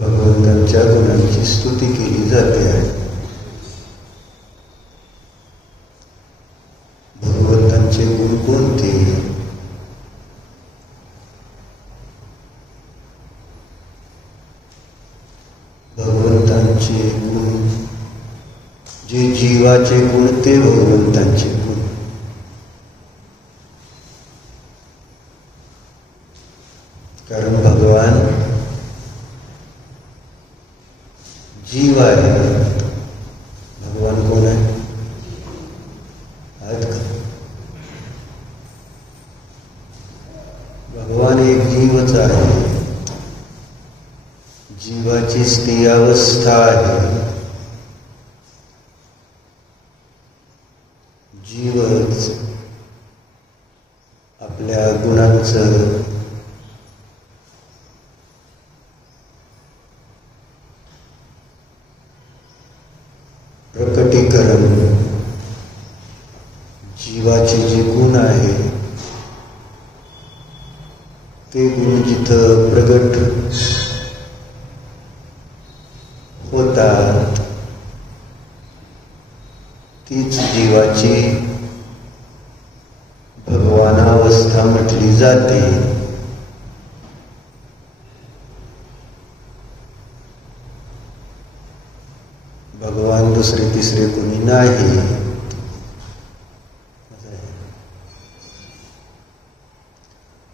भगवंतांच्या गुणांची स्तुती केली जाते आहे. भगवंतांचे गुण कोणते? भगवंतांचे गुण जे जीवाचे गुण ते भगवंतांचे गुण. कारण भगवान जीव आहे. भगवान कोण आहे? आहेत का? भगवान एक जीवच आहे. जीवाचीच ती अवस्था आहे. जीवच आपल्या गुणांचं प्रकटीकरण, जीवाचे जे गुण आहे ते गुण जिथं प्रगट होतात तीच जीवाची भगवानावस्था म्हटली जाते. भगवान दुसरे तिसरे कोणी नाही.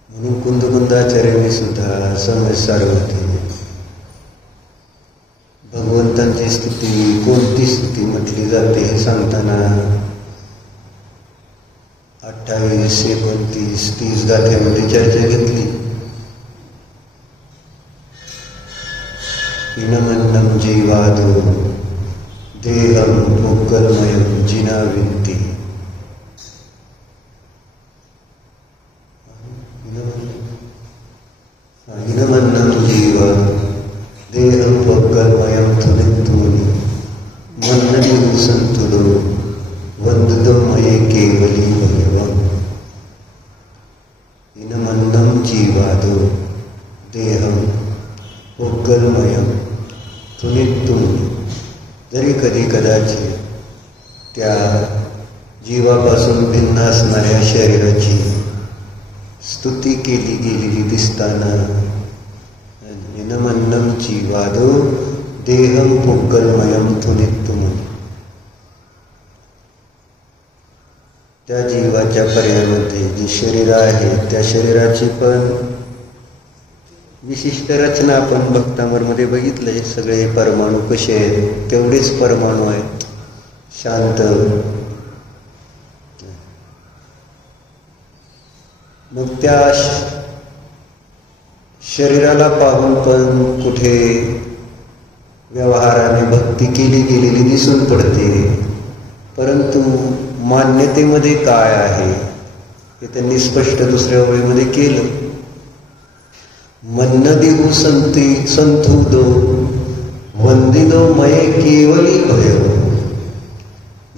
म्हणून कुंदकुंदाचार्यांनी सुद्धा समस्या होते. भगवंतांची स्तुती कोणती स्तुती म्हटली जाते हे सांगताना 28, 29, 30 गाथ्यांमध्ये चर्चा घेतली. इनमन्नं जीवादो देहं भोगलमयं जिनाविन्ति. इनमन्नं जीव देहं भोगलमयं थुनित्तुनि मन्ननि संतुलो वन्ददं मये केवली भगवन्. इनमन्नं जीवादो देहं भोगलमयं थुनित्तुनि. जरी कधी कदाचित त्या जीवापासून भिन्न असणाऱ्या शरीराची स्तुती केली गेलेली दिसताना इनमन्नं जीवादो देहं भोगलमयं थुनित्तुम. त्या जीवाच्या पर्यायामध्ये जे शरीर आहे त्या शरीराची पण विशिष्ट रचना आपण भक्तांवरमध्ये बघितलंय. सगळे परमाणू कसे आहेत तेवढेच परमाणू आहेत. शांत. मग त्या शरीराला पाहून पण कुठे व्यवहाराने भक्ती केली गेलेली दिसून पडते. परंतु मान्यतेमध्ये काय आहे हे त्यांनी स्पष्ट दुसऱ्या ओळीमध्ये केलं. मन्नदिगु संतुदो वंदिदो मये केवली भय.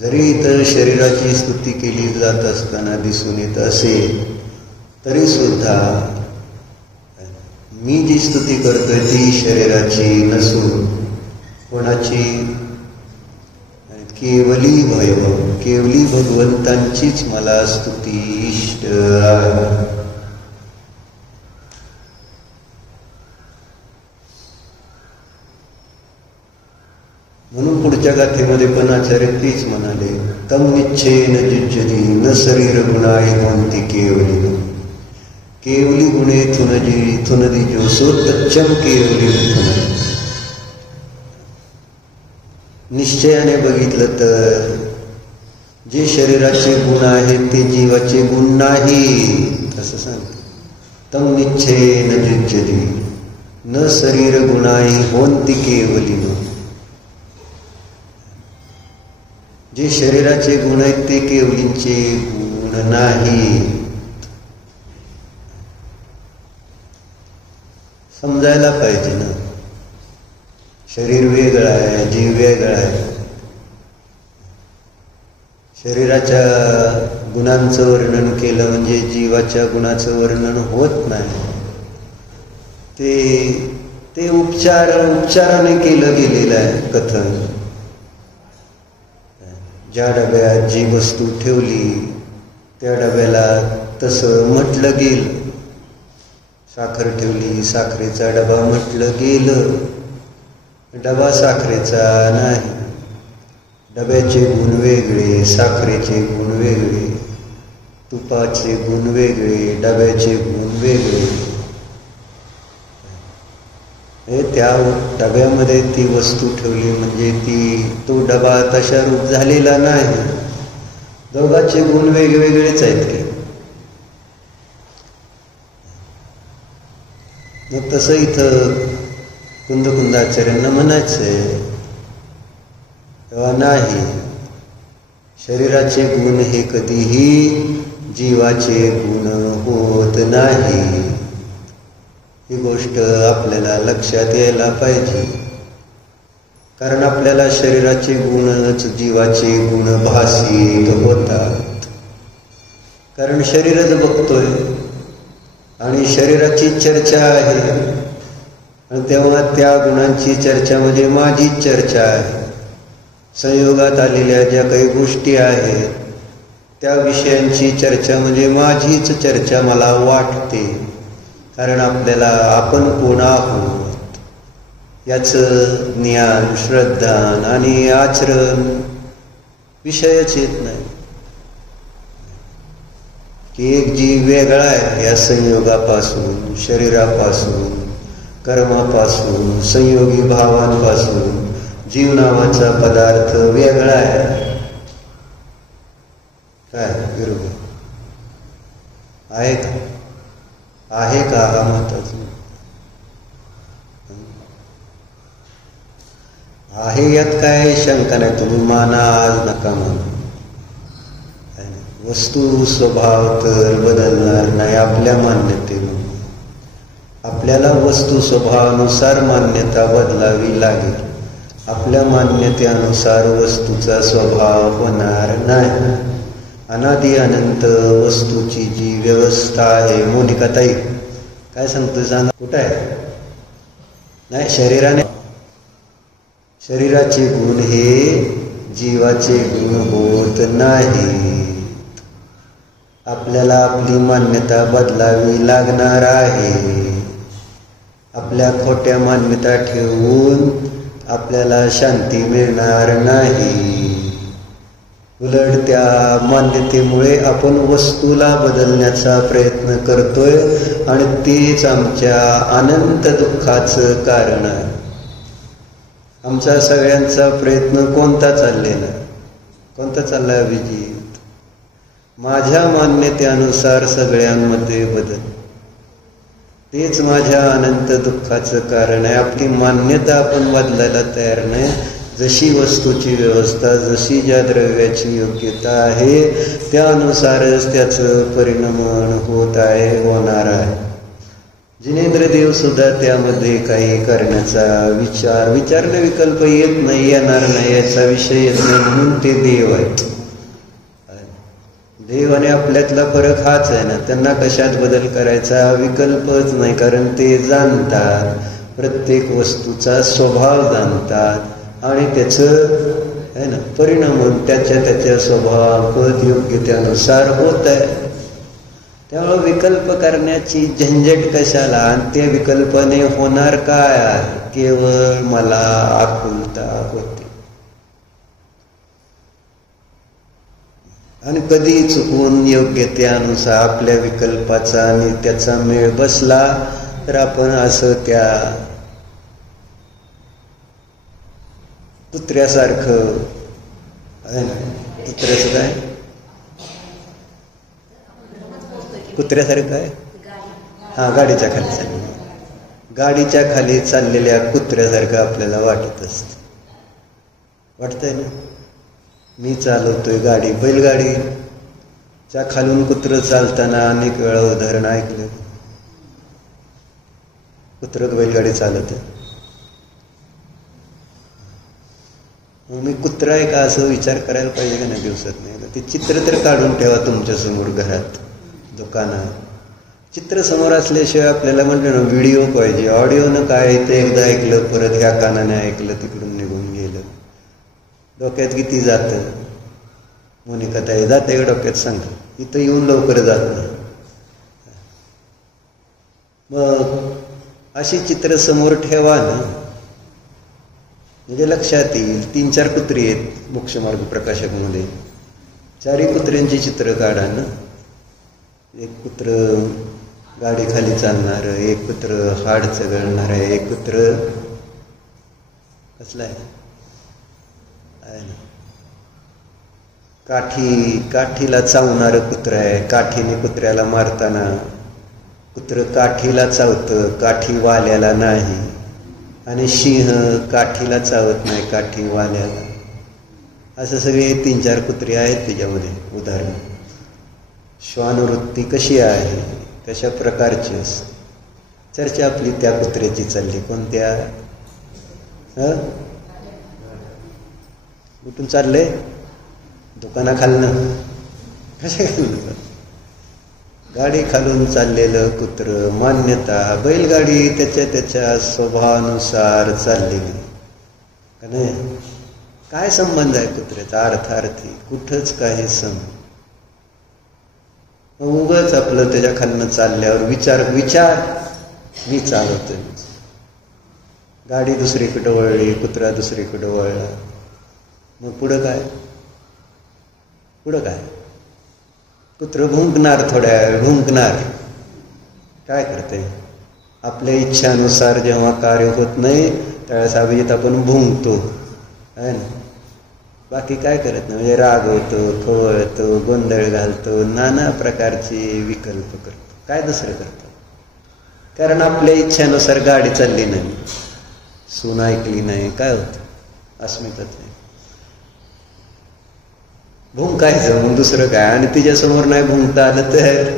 जरी इथं शरीराची स्तुती केली जात असताना दिसून येत असेल तरी सुद्धा मी जी स्तुती करतोय ती शरीराची नसून कोणाची? केवली भय, केवली भगवंतांचीच मला स्तुती इष्ट आहे. म्हणून पुढच्या गाथेमध्ये पण आचार्य तीच म्हणाले, तम निच्छेन जुज्जती न शरीर गुणाई कोणती केवली. केवली गुणे थुन दिजो सो तच्चम केवली थुन. निश्चयाने बघितलं तर जे शरीराचे गुण आहेत ते जीवाचे गुण नाही असं सांगते. तम निच्छेन जुज्जती न शरीर गुणाई होंती केवली. जे शरीराचे गुण आहेत ते केवलींचे गुण नाही. समजायला पाहिजे ना, शरीर वेगळं आहे, जीव वेगळा आहे. शरीराच्या गुणांचं वर्णन केलं म्हणजे जीवाच्या गुणाचं वर्णन होत नाही. ते उपचाराने केलं गेलेलं आहे कथन. ज्या डब्यात जी वस्तू ठेवली त्या डब्याला तसं म्हटलं गेलं. साखर ठेवली, साखरेचा डबा म्हटलं गेलं. डबा साखरेचा नाही. डब्याचे गुण वेगळे, साखरेचे गुण वेगळे, तुपाचे गुण वेगळे, डब्याचे गुण वेगळे. त्या डब्यामध्ये ती वस्तू ठेवली म्हणजे तो डबा तशा रूप झालेला नाही. दोघांचे गुण वेगवेगळेच आहेत की. मग तसं इथं कुंदाचार्यांना म्हणायचंय तेव्हा नाही, शरीराचे गुण हे कधीही जीवाचे गुण होत नाही. ही गोष्ट आपल्याला लक्षात यायला पाहिजे. कारण आपल्याला शरीराचे गुणच जीवाचे गुण भासित होतात. कारण शरीरच बघतोय आणि शरीराची चर्चा आहे आणि तेव्हा त्या गुणांची चर्चा म्हणजे माझीच चर्चा आहे. संयोगात आलेल्या ज्या काही गोष्टी आहेत त्या विषयांची चर्चा म्हणजे माझीच चर्चा मला वाटते. कारण आपल्याला आपण कोण आहोत याचं ज्ञान, श्रद्धान आणि आचरण विषयच येत नाही. की एक जीव वेगळा आहे या संयोगापासून, शरीरापासून, कर्मापासून, संयोगी भावांपासून. जीव नावाचा पदार्थ वेगळा आहे. काय बरोबर आहे का? आहे का हा महत्वाचा आहे. यात काय शंका नाही. तुम्ही माना आज नका माना. वस्तू स्वभाव तर बदलणार नाही आपल्या मान्यतेने. आपल्याला वस्तू स्वभावानुसार मान्यता बदलावी लागेल. आपल्या मान्यतेनुसार वस्तूचा स्वभाव होणार नाही. अनादि अनंत वस्तूची जी व्यवस्था आहे. मोनिका ताई काय सांगतो सांगा, कुठं आहे? नाही, शरीराचे गुण हे जीवाचे गुण होत नाही. आपल्याला आपली मान्यता बदलावी लागणार आहे. आपल्या खोट्या मान्यता ठेवून आपल्याला शांती मिळणार नाही. उलट त्या मान्यतेमुळे आपण वस्तूला बदलण्याचा प्रयत्न करतोय आणि तेच आमच्या अनंत दुःखाचं कारण आहे. आमचा सगळ्यांचा प्रयत्न कोणता चाललेला? कोणता चालला अभिजित? माझ्या मान्यतेनुसार सगळ्यांमध्ये बदल. तेच माझ्या अनंत दुःखाचं कारण आहे. आपली मान्यता आपण बदलायला तयार नाही. जशी वस्तूची व्यवस्था, जशी ज्या द्रव्याची योग्यता आहे त्यानुसारच त्याचं परिणमन होत आहे, होणार आहे. जिनेंद्र देव सुद्धा त्यामध्ये काही करण्याचा विचारले विकल्प येत नाही, येणार नाही, याचा विषय येत नाही, म्हणून ते देव आहेत. देव आणि आपल्यातला फरक हाच आहे ना, त्यांना कशात बदल करायचा विकल्पच नाही, कारण ते जाणतात, प्रत्येक वस्तूचा स्वभाव जाणतात आणि त्याचं आहे ना परिणाम त्याच्या स्वभावात योग्यतेनुसार होत आहे. त्यामुळे विकल्प करण्याची झंझट कशाला, आणि त्या विकल्पाने होणार काय, केवळ मला आकुलता होते. आणि कधी चुकून योग्यतेनुसार आपल्या विकल्पाचा आणि त्याचा मेळ बसला तर आपण असं त्या कुत्र्यासारखं आहे ना, कुत्र्याचं काय, कुत्र्यासारखं आहे हा, गाडीच्या खाली चाललेल्या, गाडीच्या खाली चाललेल्या कुत्र्यासारखं आपल्याला वाटत असत. वाटतंय ना, मी चालवतोय गाडी, बैलगाडीच्या खालून कुत्रं चालताना अनेक वेळा उदाहरण ऐकलं. कुत्रं बैलगाडी चालत आहे, मग मी कुत्रा आहे का असं विचार करायला पाहिजे का नाही दिवसात नाही. ते चित्र तर काढून ठेवा तुमच्या समोर, घरात, दुकानात. चित्र समोर असल्याशिवाय आपल्याला म्हटलं ना व्हिडिओ पाहिजे. ऑडिओनं काय ते एकदा ऐकलं, परत ह्या कानाने ऐकलं, तिकडून निघून गेलं. डोक्यात किती जातं, मोनिका ताई जाते का डोक्यात सांगा, इथं येऊन लवकर जात नाही. मग अशी चित्र समोर ठेवा ना, म्हणजे लक्षात येईल. 3-4 कुत्री आहेत मोक्षमार्ग प्रकाशकमध्ये, 4 कुत्र्यांची चित्र काढा ना. एक कुत्र गाडी खाली चालणार, एक कुत्र हाड चघळणार आहे, एक कुत्र कसलं आहे ना काठीला चावणारं कुत्र आहे. काठीने कुत्र्याला मारताना कुत्र काठीला चावतं, काठी वाल्याला नाही. आणि सिंह काठीला चावत नाही, काठी वाल्याला. असं सगळे 3-4 कुत्री आहेत त्याच्यामध्ये उदाहरण. श्वानवृत्ती कशी आहे, कशा प्रकारची असते. चर्चा आपली त्या कुत्र्याची चालली. कोणत्या, कुठून चाललंय, दुकानाखालनं, कशा खालनं, गाडी खालून चाललेलं कुत्र. मान्यता, बैलगाडी त्याच्या स्वभावानुसार चाललेली का नाही. काय संबंध आहे कुत्र्याचा, अर्थार्थी कुठंच काही संबंध. उगाच आपलं त्याच्या खालनं चालल्यावर विचार मी चालवतोय. गाडी दुसरीकडे वळली, कुत्रा दुसरीकडे वळला, मग पुढं काय, कुत्र भुंकणार, थोड्या वेळ भुंकणार. काय करते, आपल्या इच्छानुसार जेव्हा कार्य होत नाही त्यावेळेस अभिजित आपण भुंकतो आहे ना. बाकी काय करत नाही, म्हणजे रागवतो, खवळतो, गोंधळ घालतो, नाना प्रकारचे विकल्प करतो. काय दुसरं करतो, कारण आपल्या इच्छेनुसार गाडी चालली नाही, सून ऐकली नाही, काय होतं, अस्मिताच नाही. भुंकायचं मग दुसरं काय. आणि तिच्यासमोर नाही भुंकता आलं तर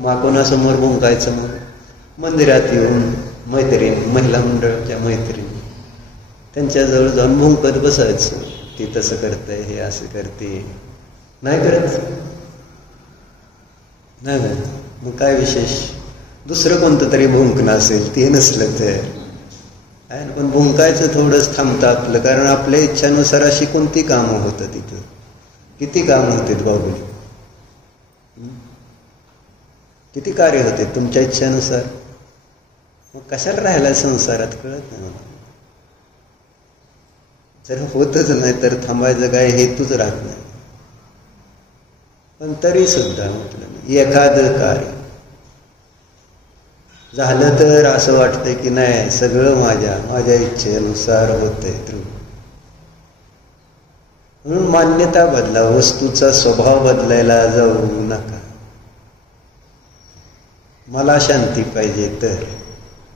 मग कोणासमोर भुंकायचं, मग मंदिरात येऊन महिला मंडळाच्या मैत्रिणी त्यांच्याजवळ जाऊन भुंकत बसायचं. ती तसं करते, हे असं करते, नाही करत नाही. मग काय विशेष, दुसरं कोणतं तरी भुंकणं असेल, ते नसलं तर आहे ना. पण भुंकायचं थोडंच थांबतं आपलं, कारण आपल्या इच्छानुसार अशी कोणती कामं होतं तिथं, किती कामं होते बाबुली, किती कार्य होते तुमच्या इच्छेनुसार. मग कशाला राहायला संसारात, कळत नाही मला. जर होतच नाही तर थांबायचं काय हेतूच राहत नाही. पण तरी सुद्धा म्हटलं एखादं कार्य झालं तर असं वाटतंय की नाही सगळं माझ्या इच्छेनुसार होतंय. म्हणून मान्यता बदला, वस्तूचा स्वभाव बदलायला जाऊ नका. मला शांती पाहिजे तर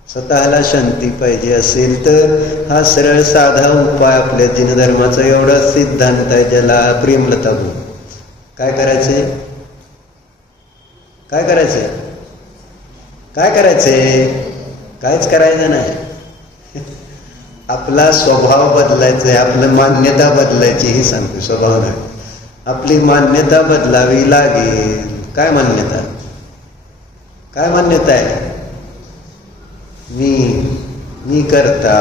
स्वतःला शांती पाहिजे असेल तर हा सरळ साधा उपाय आपल्या जिनधर्माचा एवढा सिद्धांत आहे, ज्याला प्रेमलता बोल. काय करायचे? काय करायचे? काय करायचे? काहीच करायचं नाही. आपला स्वभाव बदलायचा आहे, आपलं मान्यता बदलायची ही सांगतो. स्वभाव नाही, आपली मान्यता बदलावी लागेल. काय मान्यता? काय मान्यता आहे? मी करता.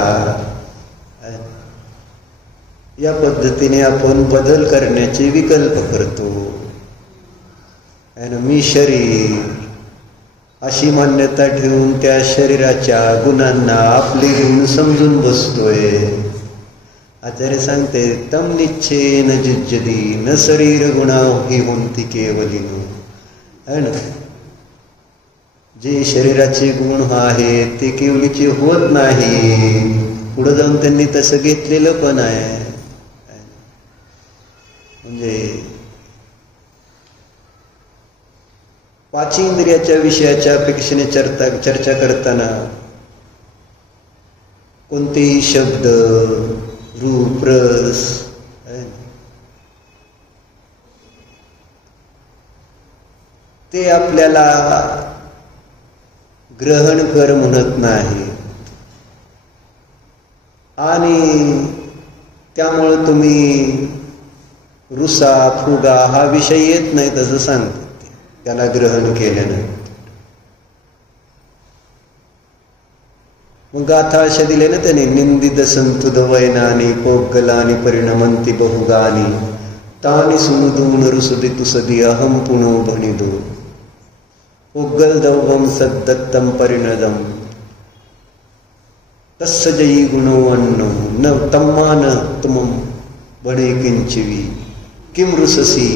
या पद्धतीने आपण बदल करण्याचे विकल्प करतो. मी शरीर अशी मान्यता ठेवून त्या शरीराच्या गुणांना आपले गुण समजून बसतोय. आचार्य सांगते तम निच्छेन जुज्जती न शरीर गुणा हि होंती केवलिनो. है ना, जे शरीराचे गुण आहेत ते केवलीचे होत नाही. पुढे जाऊन त्यांनी तसं घेतलेलं पण आहे. म्हणजे पाचेंद्रियाच्या विषयाच्या अपेक्षेने चर्चा करताना कोणतेही शब्द, रूप, रस ते आपल्याला ग्रहण कर म्हणत नाही. आणि त्यामुळे तुम्ही रुसा फुगा हा विषय येत नाही तसं सांगतात त्याला ग्रहण केल्यानं. मग गाथा अशा दिले ना त्याने, निंदित संतुद वैनानी पोगलानी परिणमंती बहुगानी तानी सुमुदून रुसुदी तुसदी अहम पुनो भणिदो पोगल दौवम सद्दत्तम परिणदम तस्य जयी गुणो अन्नो न तम्मान तुमम बणे किंचिवी किम रुससी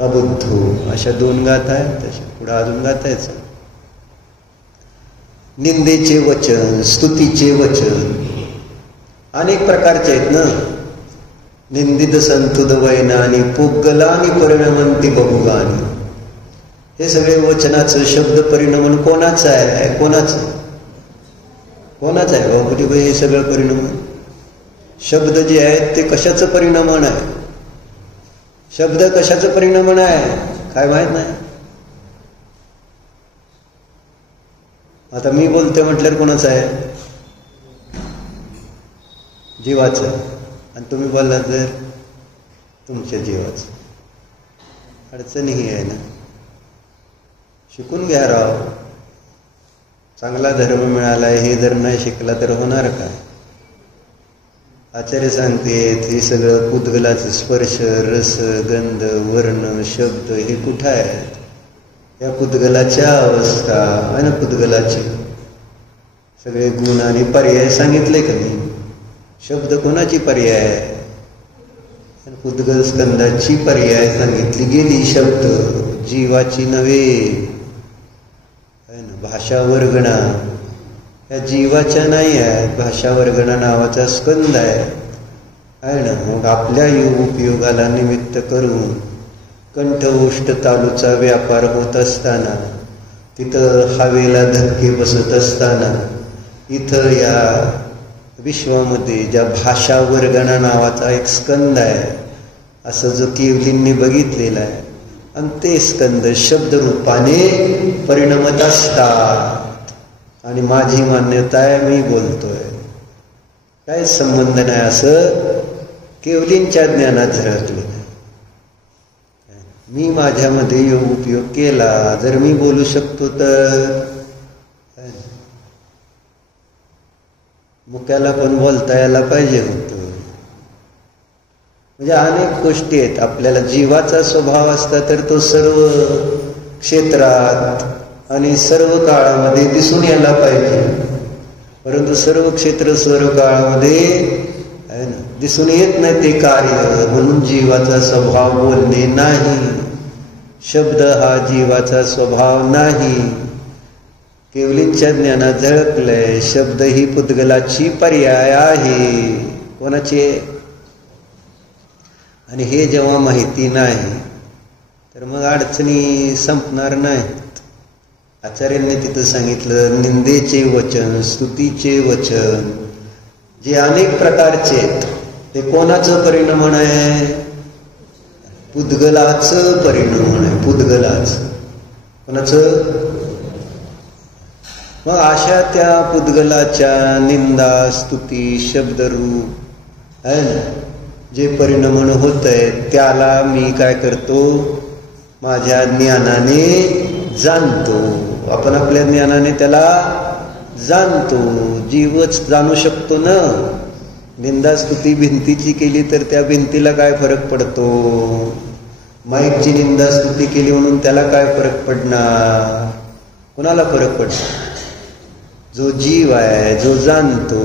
अबुद्धो. अशा दोन गाथा आहेत. तशा पुढे अजून गाथा आहेत. निंदेचे वचन, स्तुतीचे वचन अनेक प्रकारचे आहेत ना. निंदित संतुद वैनानी पोगलानी परिणमंती बहुगानी. हे सगळे वचनाचं शब्द परिणमन कोणाचं आहे? कोणाचं आहे बाबुजी भाई? हे सगळं परिणमन शब्द जे आहेत ते कशाचं परिणमन आहे? शब्द कशाचं परिणमन आहे काय माहित नाही. आता मी बोलते म्हटल्यावर कोणाचं आहे? जीवाचं. आणि तुम्ही बोलला तर तुमच्या जीवाचं. अडचण ही आहे ना. शिकून घ्या राव. चांगला धर्म मिळालाय हे जर नाही शिकला तर होणार काय? आचार्य सांगतेत हे सगळं पुद्गलाचं स्पर्श, रस, गंध, वर्ण, शब्द हे कुठं आहेत? या पुद्गलाच्या अवस्था आणि पुद्गलाचे सगळे गुण आणि पर्याय सांगितले का नाही? शब्द कोणाची पर्याय आहे? पुद्गल स्कंदाची पर्याय सांगितली गेली. शब्द जीवाची नव्हे. भाषा वर्गणा या जीवाच्या नाही आहेत. भाषा वर्गणा नावाचा स्कंद आहे ना. मग आपल्या उपयोगाला निमित्त करून कंठ ओष्ठ तालूचा व्यापार होत असताना, तिथं हवेला धक्के बसत असताना, इथं या विश्वामध्ये ज्या भाषा वर्गणा नावाचा एक स्कंद आहे असं जो केवलींनी बघितलेला आहे. आणि ते स्कंद शब्द रूपाने परिणमत असतात. आणि माझी मान्यता आहे, मी बोलतोय, काय संबंध नाही असं केवलींच्या ज्ञानात झळकले. मी माझ्यामध्ये योग उपयोग केला. जर मी बोलू शकतो तर मुक्याला पण बोलता यायला पाहिजे होतं. म्हणजे अनेक गोष्टी आहेत. आपल्याला जीवाचा स्वभाव असता तर तो सर्व क्षेत्रात आणि सर्व काळामध्ये दिसून यायला पाहिजे. परंतु सर्व क्षेत्र सर्व काळामध्ये आहे ना दिसून येत नाही ते कार्य. म्हणून जीवाचा स्वभाव बोलणे नाही. शब्द हा जीवाचा स्वभाव नाही. केवलींच्या ज्ञानात झळकलंय. शब्द ही पुद्गलाची पर्याय आहे. कोणाची? आणि हे जेव्हा माहिती नाही तर मग अडचणी संपणार नाहीत. आचार्यांनी तिथं सांगितलं, निंदेचे वचन, स्तुतीचे वचन जे अनेक प्रकारचे आहेत ते कोणाचं परिणाम आहे? पुद्गलाचं परिणाम आहे. पुद्गलाचं. कोणाचं? मग अशा त्या पुद्गलाच्या निंदा स्तुती शब्दरूप आहे ना जे परिणमन होत आहे त्याला मी काय करतो? माझ्या ज्ञानाने जाणतो. आपण आपल्या ज्ञानाने त्याला जाणतो. जीवच जाणू शकतो ना. निंदा स्तुती भिंतीची केली तर त्या भिंतीला काय फरक पडतो? माईकची निंदा स्तुती केली म्हणून त्याला काय फरक पडणार? कोणाला फरक पडतो? जो जीव आहे, जो जाणतो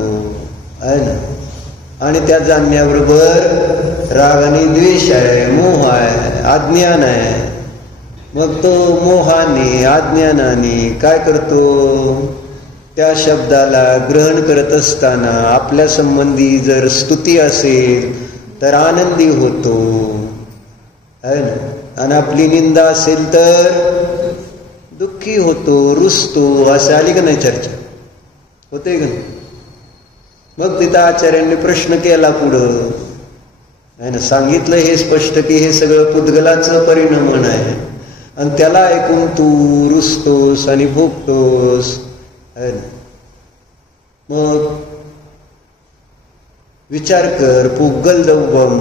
आहे ना. आणि त्या जाणण्याबरोबर राग आणि द्वेष आहे, मोह आहे, अज्ञान आहे. मग तो मोहाने अज्ञानाने काय करतो? त्या शब्दाला ग्रहण करत असताना आपल्या संबंधी जर स्तुती असेल तर आनंदी होतो है ना. आणि आपली निंदा असेल तर दुःखी होतो, रुसतो. असं आली का नाही चर्चा? होते का नाही? मग तिथं आचार्यांनी प्रश्न केला पुढं आहे ना. सांगितलं हे स्पष्ट की हे सगळं पुद्गलाचं परिणमन आहे आणि त्याला ऐकून तू रुसतोस आणि भोगतोस है ना. मग विचार कर, पुद्गल द्रव्यम,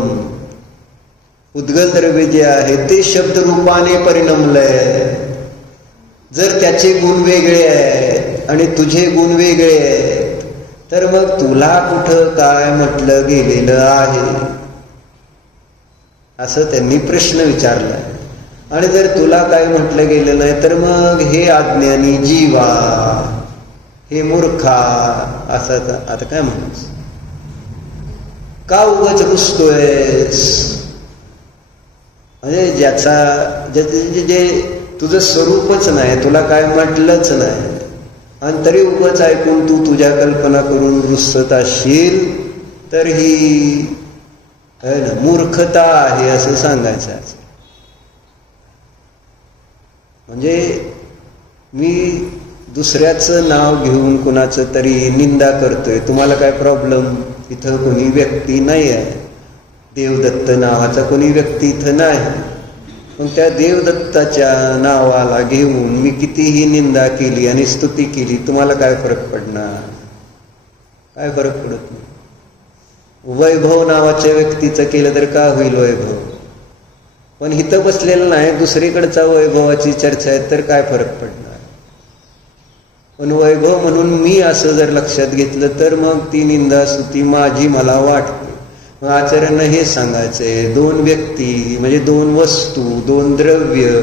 पुद्गल द्रव्य जे आहे ते शब्द रूपाने परिणमलंय. जर त्याचे गुण वेगळे आहेत आणि तुझे गुण वेगळे आहेत तर मग तुला कुठं काय म्हटलं गेलेलं आहे? असं त्यांनी प्रश्न विचारलाय. आणि जर तुला काय म्हटलं गेलं नाही तर मग हे अज्ञानी जीवा, हे मूर्खा, असं आता काय म्हणायचं? का उगाच रुसतोयस? म्हणजे जे तुझं स्वरूपच नाही, तुला काय म्हटलंच नाही आणि तरी उगाच ऐकून तू तुझ्या कल्पना करून रुसत असशील तर ही मूर्खता आहे असं सांगायचं. म्हणजे मी दुसऱ्याचं नाव घेऊन कुणाचं तरी निंदा करतोय, तुम्हाला काय प्रॉब्लेम? इथं कोणी व्यक्ती नाही आहे, देवदत्त नावाचा कोणी व्यक्ती इथं नाही. पण त्या देवदत्ताच्या नावाला घेऊन मी कितीही निंदा केली आणि स्तुती केली, तुम्हाला काय फरक पडणार? काय फरक पडत नाही. वैभव नावाच्या व्यक्तीचं केलं तर का होईल वैभव? पण इथं बसलेलं नाही, दुसरीकडचा वैभवाची चर्चा आहे तर काय फरक पडणार? पण वैभव म्हणून मी असं जर लक्षात घेतलं तर मग ती निंदा स्तुती माझी मला वाटते. मग आचार्यांना हे सांगायचंय, दोन व्यक्ती म्हणजे दोन वस्तू, दोन द्रव्य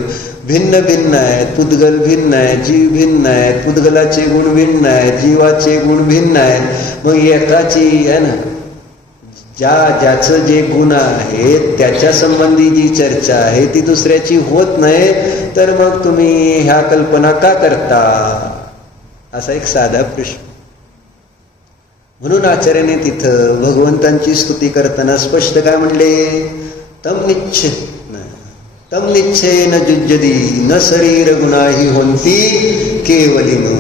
भिन्न भिन्न आहेत. पुद्गल भिन्न आहे, जीव भिन्न आहे, पुद्गलाचे गुण भिन्न आहेत, जीवाचे गुण भिन्न आहेत. मग एकाची आहे ना, ज्याचं जे गुण आहेत त्याच्या संबंधी जी चर्चा आहे ती दुसऱ्याची होत नाही, तर मग तुम्ही ह्या कल्पना का करता? असा एक साधा प्रश्न. म्हणून आचार्याने तिथं भगवंतांची स्तुती करताना स्पष्ट काय म्हणले? तम निच्छेन जुज्जदी न शरीर गुणाही होंती केवलिनो.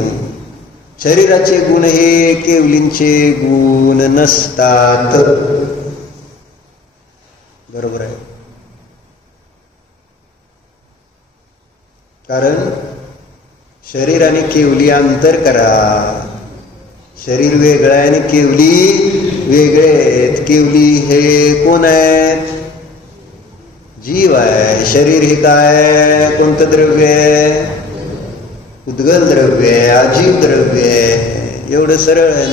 शरीराचे गुण हे केवलींचे गुण नसतात. बरोबर आहे. कारण शरीर आणि केवली अंतर करा. शरीर वेगळं आहे आणि केवली वेगळे आहेत. केवली हे कोण आहेत? जीव आहे. शरीर हे काय? कोणतं द्रव्य आहे? उद्गल द्रव्य आहे, आजीव द्रव्य आहे. एवढं सरळ आहे.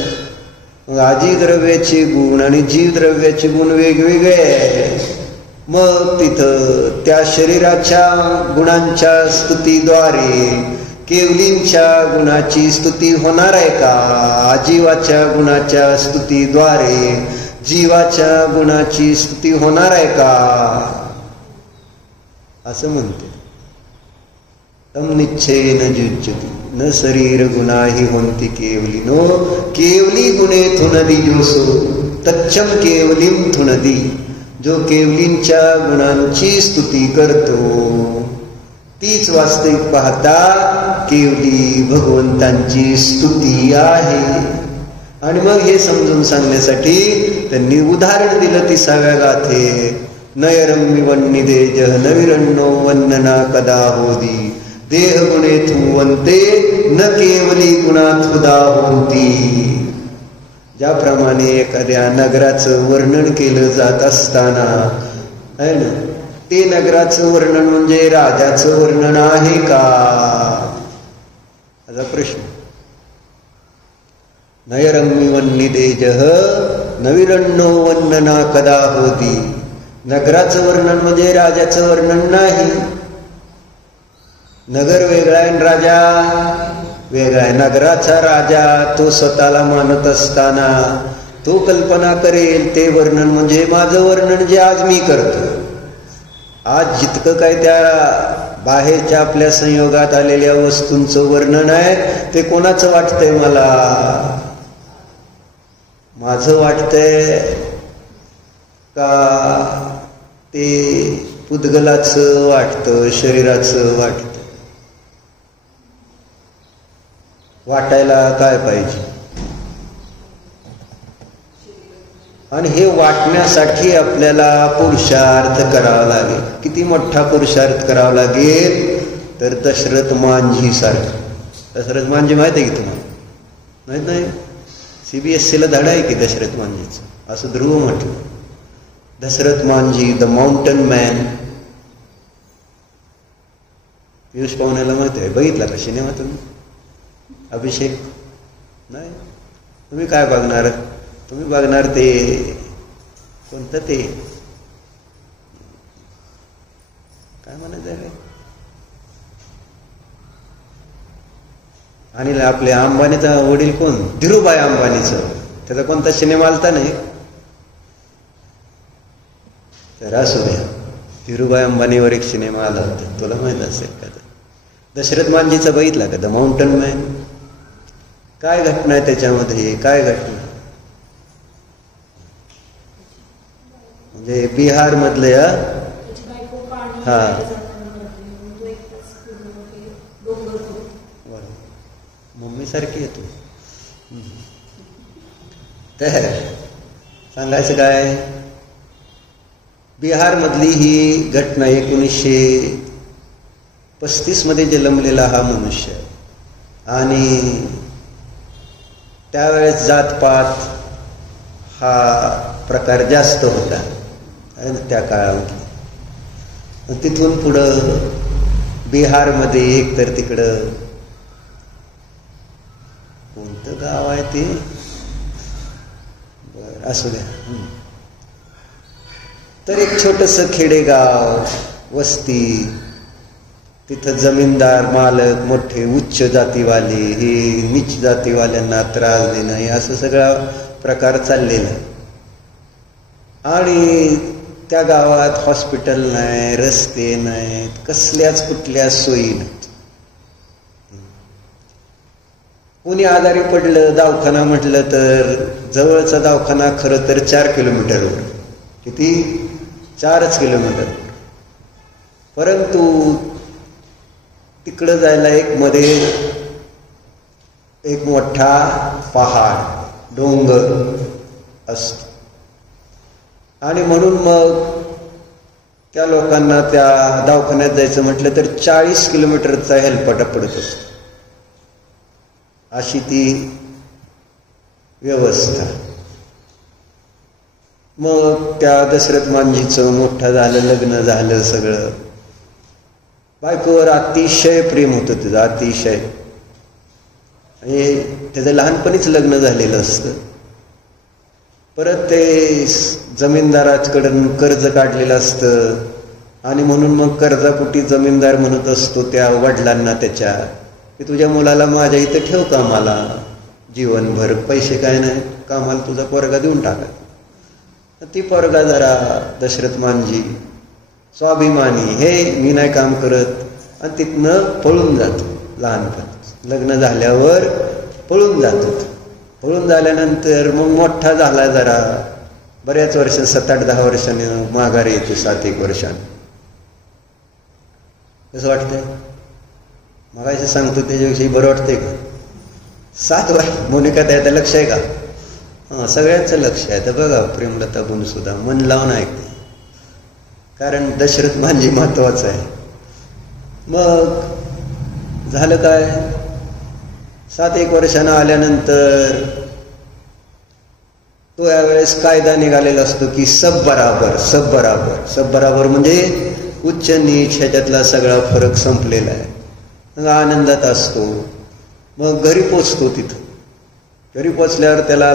मग आजीव द्रव्याचे गुण आणि जीव द्रव्याचे गुण वेगवेगळे आहेत. मग तिथं त्या शरीराच्या गुणांच्या स्तुतीद्वारे केवलींच्या गुणाची स्तुती होणार आहे का? आजीवाच्या गुणाच्या स्तुतीद्वारे जीवाच्या गुणाची स्तुती होणार आहे का? असं म्हणते. तम निच्छेन जुज्जति न शरीर गुणाही होंती केवलिनो. केवली गुणे थुनदी जोसो तच्चम केवलीम थुनदी. जो केवलींच्या गुणांची स्तुती करतो तीच वास्तविक पाहता केवली भगवंतांची स्तुती आहे. आणि मग हे समजून सांगण्यासाठी त्यांनी उदाहरण दिलं 30व्या गाथेत. नयरम्य वन्निदेज नविरण्णो वन्नना कदा होदी देह गुणे थुवंते न केवली गुणाथुदा होती. ज्याप्रमाणे एखाद्या नगराचं वर्णन केलं जात असताना आहे ना, ते नगराचं वर्णन म्हणजे राजाचं वर्णन आहे का, असा प्रश्न. नयरम्य वन्निदेज नविरण्णो वन्नना कदा होती. नगराचं वर्णन म्हणजे राजाचं वर्णन नाही. नगर वेगळा आहे, राजा वेगळा आहे. नगराचा राजा तो स्वतःला मानत असताना तो कल्पना करेल ते वर्णन म्हणजे माझं वर्णन जे आज मी करतो. आज जितकं काय त्या बाहेरच्या आपल्या संयोगात आलेल्या वस्तूंचं वर्णन आहे ते कोणाचं वाटतंय मला, माझं वाटतंय का ते पुद्गलाचं वाटतं, शरीराचं वाटतं. वाटायला काय पाहिजे, आणि हे वाटण्यासाठी आपल्याला पुरुषार्थ करावा लागेल. किती मोठा पुरुषार्थ करावा लागेल तर दशरथ मांझी सारखं. दशरथ मांझी माहिती आहे की तुम्हाला? माहित नाही? CBSEला धडा आहे की दशरथ मांझीचं, असं ध्रुव म्हटलं. Dashrath Manjhi the mountain man. Piyush पाहुण्याला माहिती आहे, बघितला का सिनेमा तुम्ही? अभिषेक नाही. तुम्ही काय बघणार? तुम्ही बघणार ते कोणतं, ते काय म्हणायचं आहे. आणि आपले अंबानीचा वडील कोण? धीरूभाई अंबानीचं. त्याचा कोणता सिनेमा आलता नाही? तर असू द्या, धीरूभाई अंबानीवर एक सिनेमा आला होता, तुला माहित असेल का? दशरथ मांझीचा बघितला का? The mountain man. काय घटना आहे त्याच्यामध्ये? काय घटना म्हणजे बिहार मधल्या मम्मी सारखी येतो. तर सांगायचं काय, बिहार मधली ही घटना 1935 मध्ये जन्मलेला हा मनुष्य. आणि त्यावेळेस जातपात हा प्रकार जास्त होता त्या काळामध्ये. तिथून पुढं बिहारमध्ये एक तर तिकडं कोणतं गाव आहे ते, बरं असू द्या, तर एक छोटंसं खेडेगाव, वस्ती. तिथं जमीनदार मालक मोठे उच्च जातीवाले, हे नीच जातीवाल्यांना त्रास देणं, हे असं सगळा प्रकार चाललेला. आणि त्या गावात हॉस्पिटल नाही, रस्ते नाहीत, कसल्याच कुठल्या सोयी नाहीत. कोणी आजारी पडलं, दवाखाना म्हटलं तर जवळचा दवाखाना खरं तर 4 किलोमीटरवर. किती? 4 किलोमीटर. परंतु तिकडं जायला एक मध्ये एक मोठा पहाड, डोंगर असतो. आणि म्हणून मग त्या लोकांना त्या दवाखान्यात जायचं म्हटलं तर 40 किलोमीटरचा हेलपाटा पडत असतो. अशी ती व्यवस्था. मग त्या दशरथ मांझीचं मोठं झालं, लग्न झालं सगळं. बायकोवर अतिशय प्रेम होतं त्याचं, अतिशय. आणि त्याचं लहानपणीच लग्न झालेलं असतं. परत ते जमीनदाराकडून कर्ज काढलेलं असतं. आणि म्हणून मग कर्जापोटी जमीनदार म्हणत असतो त्या वडिलांना त्याच्या, की तुझ्या मुलाला माझ्या इथं ठेव कामाला जीवनभर, पैसे काय नाही, कामाला तुझा पोरगा देऊन टाका. ती पोरगा जरा दशरथ मांझी स्वाभिमानी, हे मी नाही काम करत, आणि तिथनं पळून जातो. लहानपणी लग्न झाल्यावर पळून जातो. पळून झाल्यानंतर मग मोठा झाला, जरा बऱ्याच वर्ष, 7-8-10 वर्षांनी माघारी येतो, 7-1 वर्षांनी. कसं वाटतंय? मगाशी सांगतो त्याच्याविषयी बरं वाटतंय का? 7 वाजता मोनिका त्याचं लक्ष आहे का? हां, सगळ्यांचं लक्ष आहे. तर बघा प्रेमलता बोलून सुद्धा मन लावून ऐकते, कारण दशरथ म्हणजे महत्वाचं आहे. मग झालं काय, 7-1 वर्षानं आल्यानंतर तो यावेळेस कायदा निघालेला असतो की सब बराबर. सब बराबर, सब बराबर म्हणजे उच्च नीच ह्याच्यातला सगळा फरक संपलेला आहे. मग आनंदात असतो. मग घरी पोचतो. तिथं घरी पोचल्यावर त्याला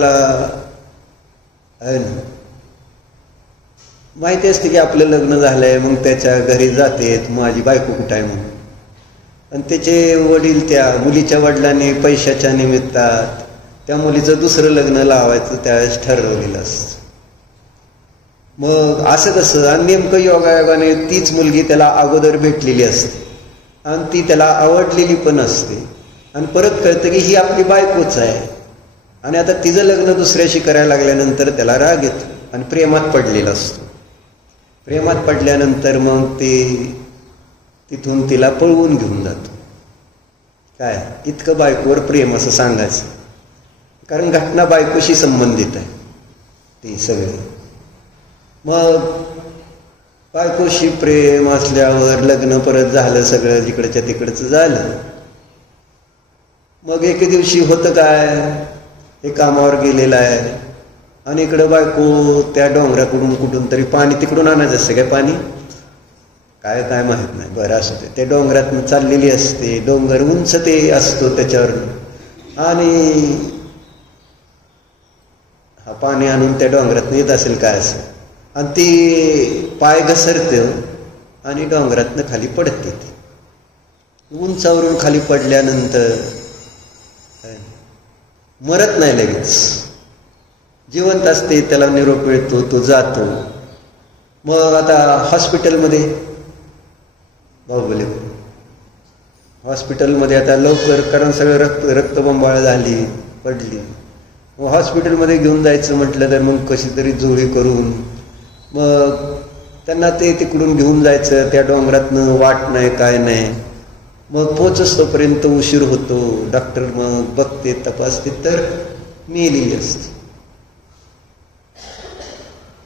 माहिती असते की आपलं लग्न झालंय. मग त्याच्या घरी जाते, माझी बायको कुठं आहे म्हणून. आणि त्याचे वडील त्या मुलीच्या वडिलांनी पैशाच्या निमित्तात त्या मुलीचं दुसरं लग्न लावायचं त्यावेळेस ठरवलेलं असतं. मग असं कसं, आणि नेमकं योगायोगाने तीच मुलगी त्याला अगोदर भेटलेली असते आणि ती त्याला आवडलेली पण असते. आणि परत कळतं की ही आपली बायकोच आहे. आणि आता तिचं लग्न दुसऱ्याशी करायला लागल्यानंतर त्याला राग येतो आणि प्रेमात पडलेला असतो. प्रेमात पडल्यानंतर मग ते तिथून तिला पळवून घेऊन जातो. काय इतकं बायकोवर प्रेम असं सांगायचं, कारण घटना बायकोशी संबंधित आहे ती सगळी. मग बायकोशी प्रेम असल्यावर लग्न परत झालं, सगळं जिकडच्या तिकडचं झालं. मग एके दिवशी होतं काय, हे कामावर गेलेलं आहे आणि इकडं बायको त्या डोंगराकडून कुठून तरी पाणी तिकडून आणायचं असतं. काय पाणी काय काय माहीत नाही, बरं असं ते त्या डोंगरातून चाललेली असते. डोंगर उंच ते असतो त्याच्यावर, आणि हा पाणी आणून त्या डोंगरातून येत असेल काय असं, आणि ती पाय घसरते आणि डोंगरातनं खाली पडते. ती उंचावरून खाली पडल्यानंतर मरत नाही, लगेच जिवंत असते. त्याला निरोप मिळतो, तो जातो. मग आता हॉस्पिटलमध्ये बाहुबली हॉस्पिटलमध्ये आता लवकर, कारण सगळं रक्तबंबाळ झाली, पडली. मग हॉस्पिटलमध्ये घेऊन जायचं म्हटलं तर मग कशी तरी जोडी करून मग त्यांना ते तिकडून घेऊन जायचं. त्या डोंगरातनं वाट नाही, काय नाही. मग पोचच तोपर्यंत उशीर होतो. डॉक्टर मग बघते, तपासते, तर मेलेली असते.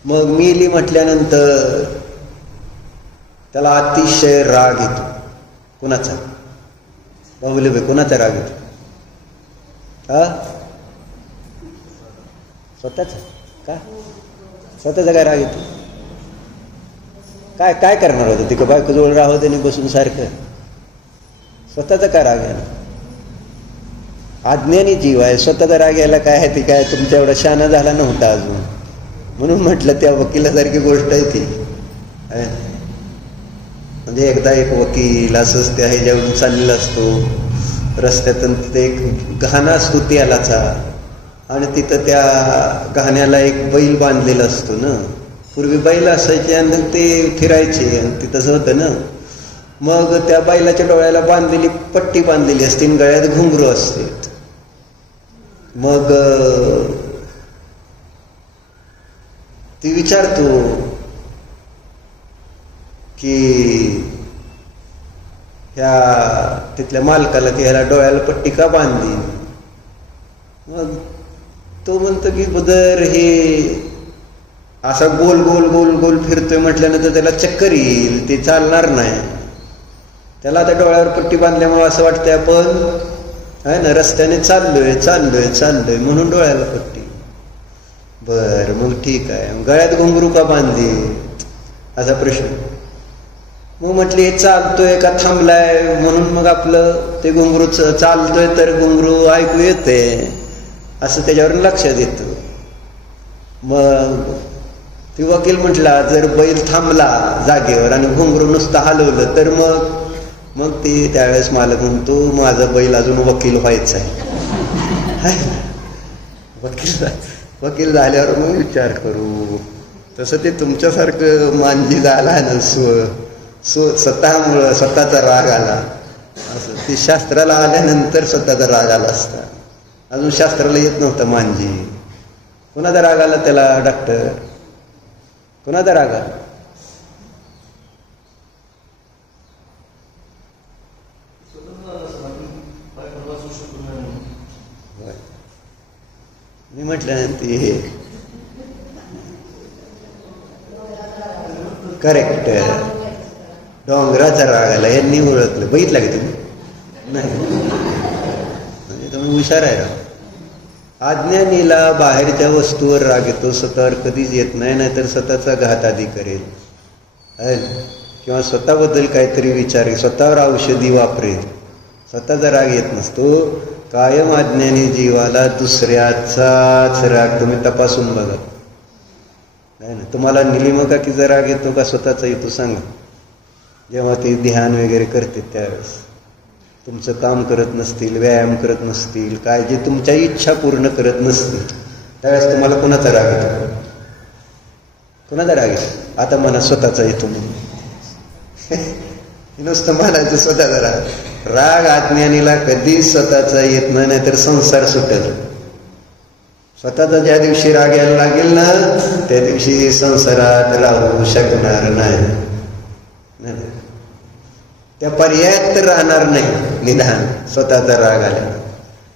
मग मेली म्हटल्यानंतर त्याला अतिशय राग येतो. कुणाचा? बाहुबली कुणाचा राग येतो? हा, स्वतःचा का? स्वतःचा काय राग येतो? काय काय करणार होतं? तिकडं बायको जवळ राहू त्याने बसून सारखं. स्वतःचा काय राग यायला? अज्ञानी जीव आहे, स्वतःचा राग यायला काय आहे? ती काय तुमच्या एवढा शहाणा झाला नव्हता अजून, म्हणून म्हटलं त्या वकिलासारखी गोष्ट आहे ती. म्हणजे एकदा एक वकील असंच त्या ह्याच्यावरून चाललेला असतो रस्त्यातून. तिथे एक घाणा असतो तेलाचा, आणि तिथं त्या घाण्याला एक बैल बांधलेला असतो ना. पूर्वी बैल असायचे आणि ते फिरायचे, आणि ते तसं होतं ना. मग त्या बैलाच्या डोळ्याला बांधलेली पट्टी बांधलेली असते आणि गळ्यात घुंगरू असते. मग ती विचारतो की ह्या तिथल्या मालकाला की ह्याला डोळ्याला पट्टी का बांधली? मग तो म्हणतो की बदर हे असा गोल गोल गोल गोल फिरतोय म्हटल्यानंतर त्याला चक्कर येईल, ते चालणार नाही. त्याला आता डोळ्यावर पट्टी बांधल्यामुळे असं वाटतंय आपण आहे ना रस्त्याने चाललोय चाललोय चाललोय म्हणून डोळ्याला पट्टी. बर, मग ठीक आहे. गळ्यात घुंगरू का बांधली असा प्रश्न. मग म्हटले हे चालतोय का थांबलाय म्हणून मग आपलं ते घुंगरू चालतोय तर घुंगरू ऐकू येते असं त्याच्यावर लक्षात येतं. मग ती वकील म्हटला जर बैल थांबला जागेवर आणि घुंगरू नुसतं हलवलं तर मग ते त्यावेळेस मालक म्हणतो माझा बैल अजून वकील व्हायचा आहे. वकील झाल्यावर मग विचार करू. तसं ते तुमच्यासारखं मांजी झाला ना स्वतःमुळं स्वतःचा राग आला असं. ते शास्त्राला आल्यानंतर स्वतःचा राग आला असता. अजून शास्त्राला येत नव्हतं मांजी. कोणाचा राग आला त्याला? डॉक्टर कोणाचा राग आला? मी म्हटलं ते करेक्ट, डोंगराचा राग आला यांनी ओळखलं. बघितलं का तुम्ही? नाही म्हणजे तुम्ही हुशार आहे राव. अज्ञानीला बाहेरच्या वस्तूवर राग येतो, स्वतःवर कधीच येत नाही. नाहीतर स्वतःचा घात आधी करेल किंवा स्वतःबद्दल काहीतरी विचारेल, स्वतःवर औषधी वापरेल. स्वतःचा राग येत नसतो. कायम अज्ञानी जीवाला दुसऱ्याचाच राग. तुम्ही तपासून बघा. नाही ना, तुम्हाला निलिमकाकीचा राग येतो का स्वतःचा येतो सांगा. जेव्हा ते ध्यान वगैरे करते त्यावेळेस तुमचं काम करत नसतील, व्यायाम करत नसतील, काय जे तुमच्या इच्छा पूर्ण करत नसतील, त्यावेळेस तुम्हाला कोणाचा राग येतो? कोणाचा राग येतो? आता मला स्वतःचा येतो म्हणून नुसतं म्हणायचं स्वतःचा राग. राग अज्ञानीला कधीच स्वतःचा येत नाही, नाहीतर संसार सुटेल. स्वतःचा ज्या दिवशी राग यायला लागेल ना, त्या दिवशी संसारात राहू शकणार नाही. त्या पर्यायात तर राहणार नाही. निदान स्वतःचा राग आला.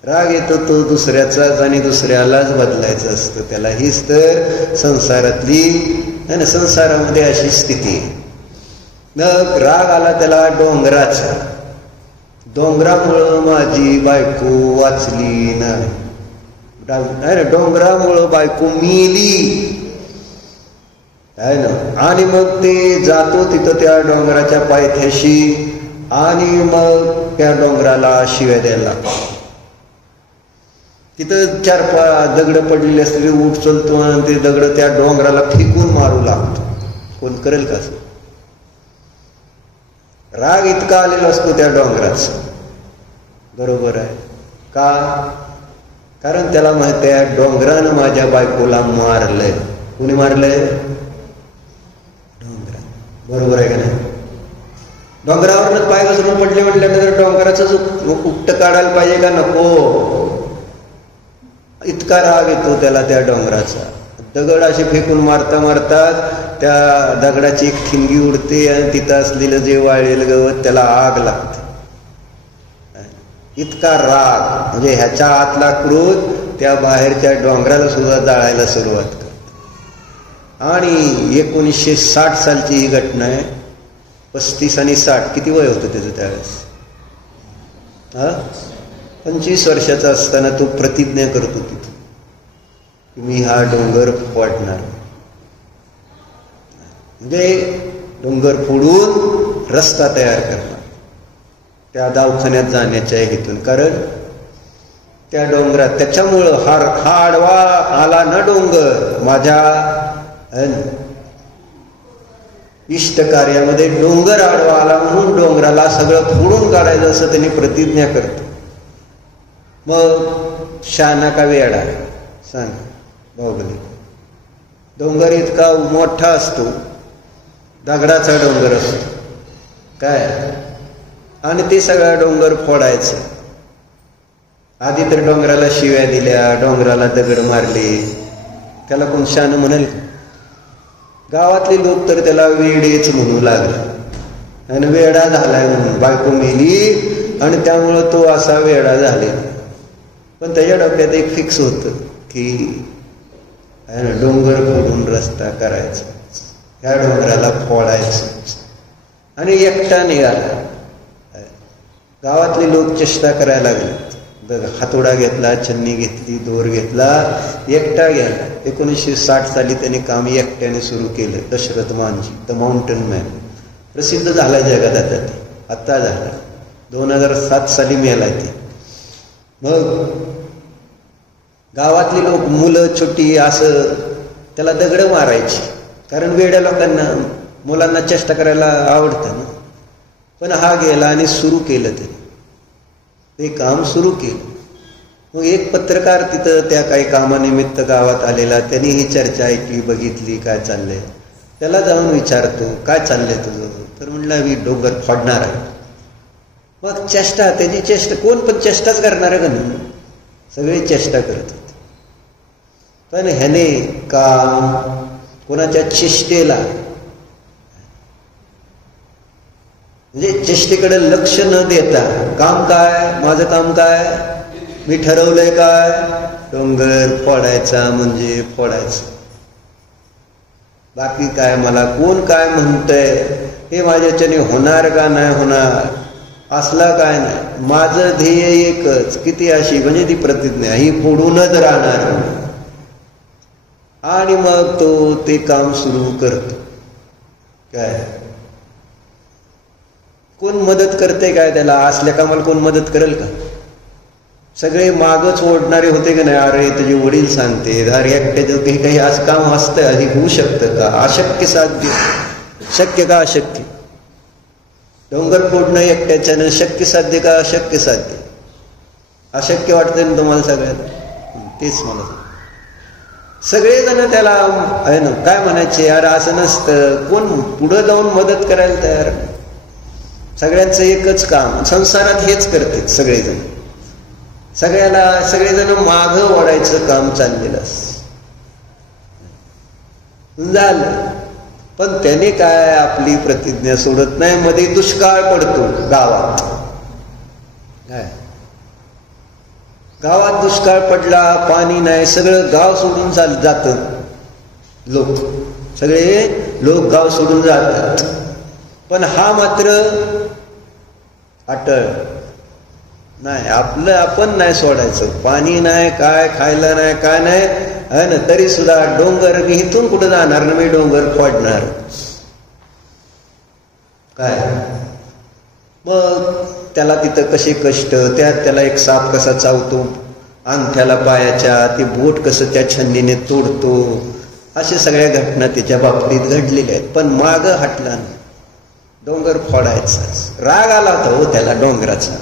राग येतो तो दुसऱ्याचाच आणि दुसऱ्यालाच बदलायचं असतं त्याला. हीच तर संसारातली है ना, संसारामध्ये अशी स्थिती आहे. राग आला त्याला डोंगराचा. डोंगरामुळं माझी बायको वाचली नाही, डोंगरामुळं बायको मिली आहे ना. आणि मग ते जातो तिथं त्या डोंगराच्या पायथ्याशी आणि मग त्या डोंगराला शिव्या द्यायला लागतो. तिथं 4-5 दगड पडलेले असले, उचलतो आणि ते दगड त्या डोंगराला फेकून मारू लागतो. कोण करेल का? राग इतका आलेला असतो त्या डोंगराचा. बरोबर आहे का? कारण त्याला माहिती आहे डोंगरानं माझ्या बायकोला मारलंय. कुणी मारलंय? डोंगरा. बरोबर आहे का नाही? डोंगरावरच पाय घसरून पडले म्हटल्यानंतर डोंगराच उपट काढायला पाहिजे का नको? इतका राग येतो त्याला त्या डोंगराचा. दगड असे फेकून मारता मारता त्या दगडाची एक ठिणगी उडते आणि तिथं असलेलं जे वाळलेलं गवत त्याला आग लागते. इतका राग म्हणजे ह्याच्या आतला क्रोध त्या बाहेरच्या डोंगराला सुद्धा जाळायला सुरुवात करते. आणि 1960 सालची ही घटना आहे. 35 आणि 60 किती वय होतं त्याचं त्यावेळेस? 25 वर्षाचा असताना तो प्रतिज्ञा करतो तिथं की मी हा डोंगर फोडणार. म्हणजे डोंगर फोडून रस्ता तयार करणार त्या दवाखान्यात जाण्याच्या हेतून. कारण त्या डोंगरात त्याच्यामुळं हा आडवा आला ना डोंगर माझ्या इष्ट कार्यामध्ये. डोंगर आडवा आला म्हणून डोंगराला सगळं फोडून काढायचं असं त्यांनी प्रतिज्ञा करतो. मग शहाणा का वेडा सांग बाहुबली? डोंगर इतका मोठा असतो, दगडाचा डोंगर असतो काय, आणि ते सगळा डोंगर फोडायचं. आधी तर डोंगराला शिव्या दिल्या, डोंगराला दगड मारले, त्याला कोण शहाणं म्हणेल? गावातले लोक तर त्याला वेडेच म्हणू लागले आणि वेडा झालाय म्हणून. बायको मेली आणि त्यामुळं तो असा वेडा झाले. पण त्याच्या डोक्यात एक फिक्स होतं की डोंगर फोडून रस्ता करायचा, ह्या डोंगराला फोडायचं. आणि एकटा निघाला. गावातले लोक चेष्टा करायला लागले. हातोडा घेतला, छन्नी घेतली, दोर घेतला, एकटा गेला. 1960 साली त्याने काम एकट्याने सुरू केलं. Dashrath Manjhi, the mountain man, प्रसिद्ध झाला जगात. आता झाला 2007 साली मेला ते. मग गावातली लोक मुलं छोटी असं त्याला दगड मारायची. कारण वेड्या लोकांना, मुलांना चेष्टा करायला आवडतं ना. पण हा गेला आणि सुरू केलं त्याने, ते काम सुरू केलं. मग एक पत्रकार तिथं त्या काही कामानिमित्त गावात आलेला, त्यांनी ही चर्चा ऐकली, बघितली काय चाललंय. त्याला जाऊन विचारतो काय चाललंय तुझं? तर म्हणलं मी डोंगर फोडणार आहे. मग चेष्टा, त्याची चेष्टा, कोण पण चेष्टाच करणार आहे का नाही? सगळे चेष्टा करत होते. पण ह्याने काम कोणाच्या चेष्टेला म्हणजे चेष्टेकडे लक्ष न देता काम काय, माझं काम काय, मी ठरवलंय काय, डोंगर फोडायचा म्हणजे फोडायचा, बाकी काय मला कोण काय म्हणतंय, हे माझ्याच्याने होणार का नाही होणार असला काय नाही, माझं ध्येय एकच, किती अशी म्हणजे ती प्रतिज्ञा ही फोडूनच राहणार. आणि मग तो ते काम सुरू करतो. काय कोण मदत करते काय त्याला, असल्या कामाला कोण मदत करेल का? सगळे मागच ओढणारे होते का नाही, अरे तुझे वडील सांगते, अरे एकट्याचं काही आज काम असतं, हे होऊ शकतं का, अशक्य साध्य, शक्य का अशक्य, डोंगर फोडणं एकट्याच्यानं शक्य साध्य का अशक्य साध्य, अशक्य वाटतंय ना तुम्हाला सगळ्यांना, तेच मला सगळेजण त्याला आहे ना काय म्हणायचे, यार असं नसतं, कोण पुढं जाऊन मदत करायला तयार, सगळ्यांचं एकच काम, संसारात हेच करते सगळेजण, सगळेजण मागं ओढायचं काम चाललेलं झालं. पण त्याने काय आपली प्रतिज्ञा सोडत नाही. मध्ये दुष्काळ पडतो गावात, गावात दुष्काळ पडला, पाणी नाही, सगळं गाव सोडून जातं, लोक सगळे लोक गाव सोडून जातात. पण हा मात्र अटळ नाही, आपलं आपण नाही सोडायचं, पाणी नाही, काय खायला नाही, काय नाही आहे ना, तरी सुद्धा डोंगर मी इथून कुठं जाणार ना, मी डोंगर फोडणार. काय मग त्याला तिथं कसे कष्ट, त्यात त्याला एक साप कसा चावतो अंगठ्याला पायाच्या, ते बोट कसं त्या छंदीने तोडतो, अशा सगळ्या घटना त्याच्या बाबतीत घडलेल्या आहेत. पण माग हटला नाही, डोंगर फोडायचा. राग आला होता हो त्याला डोंगराचा,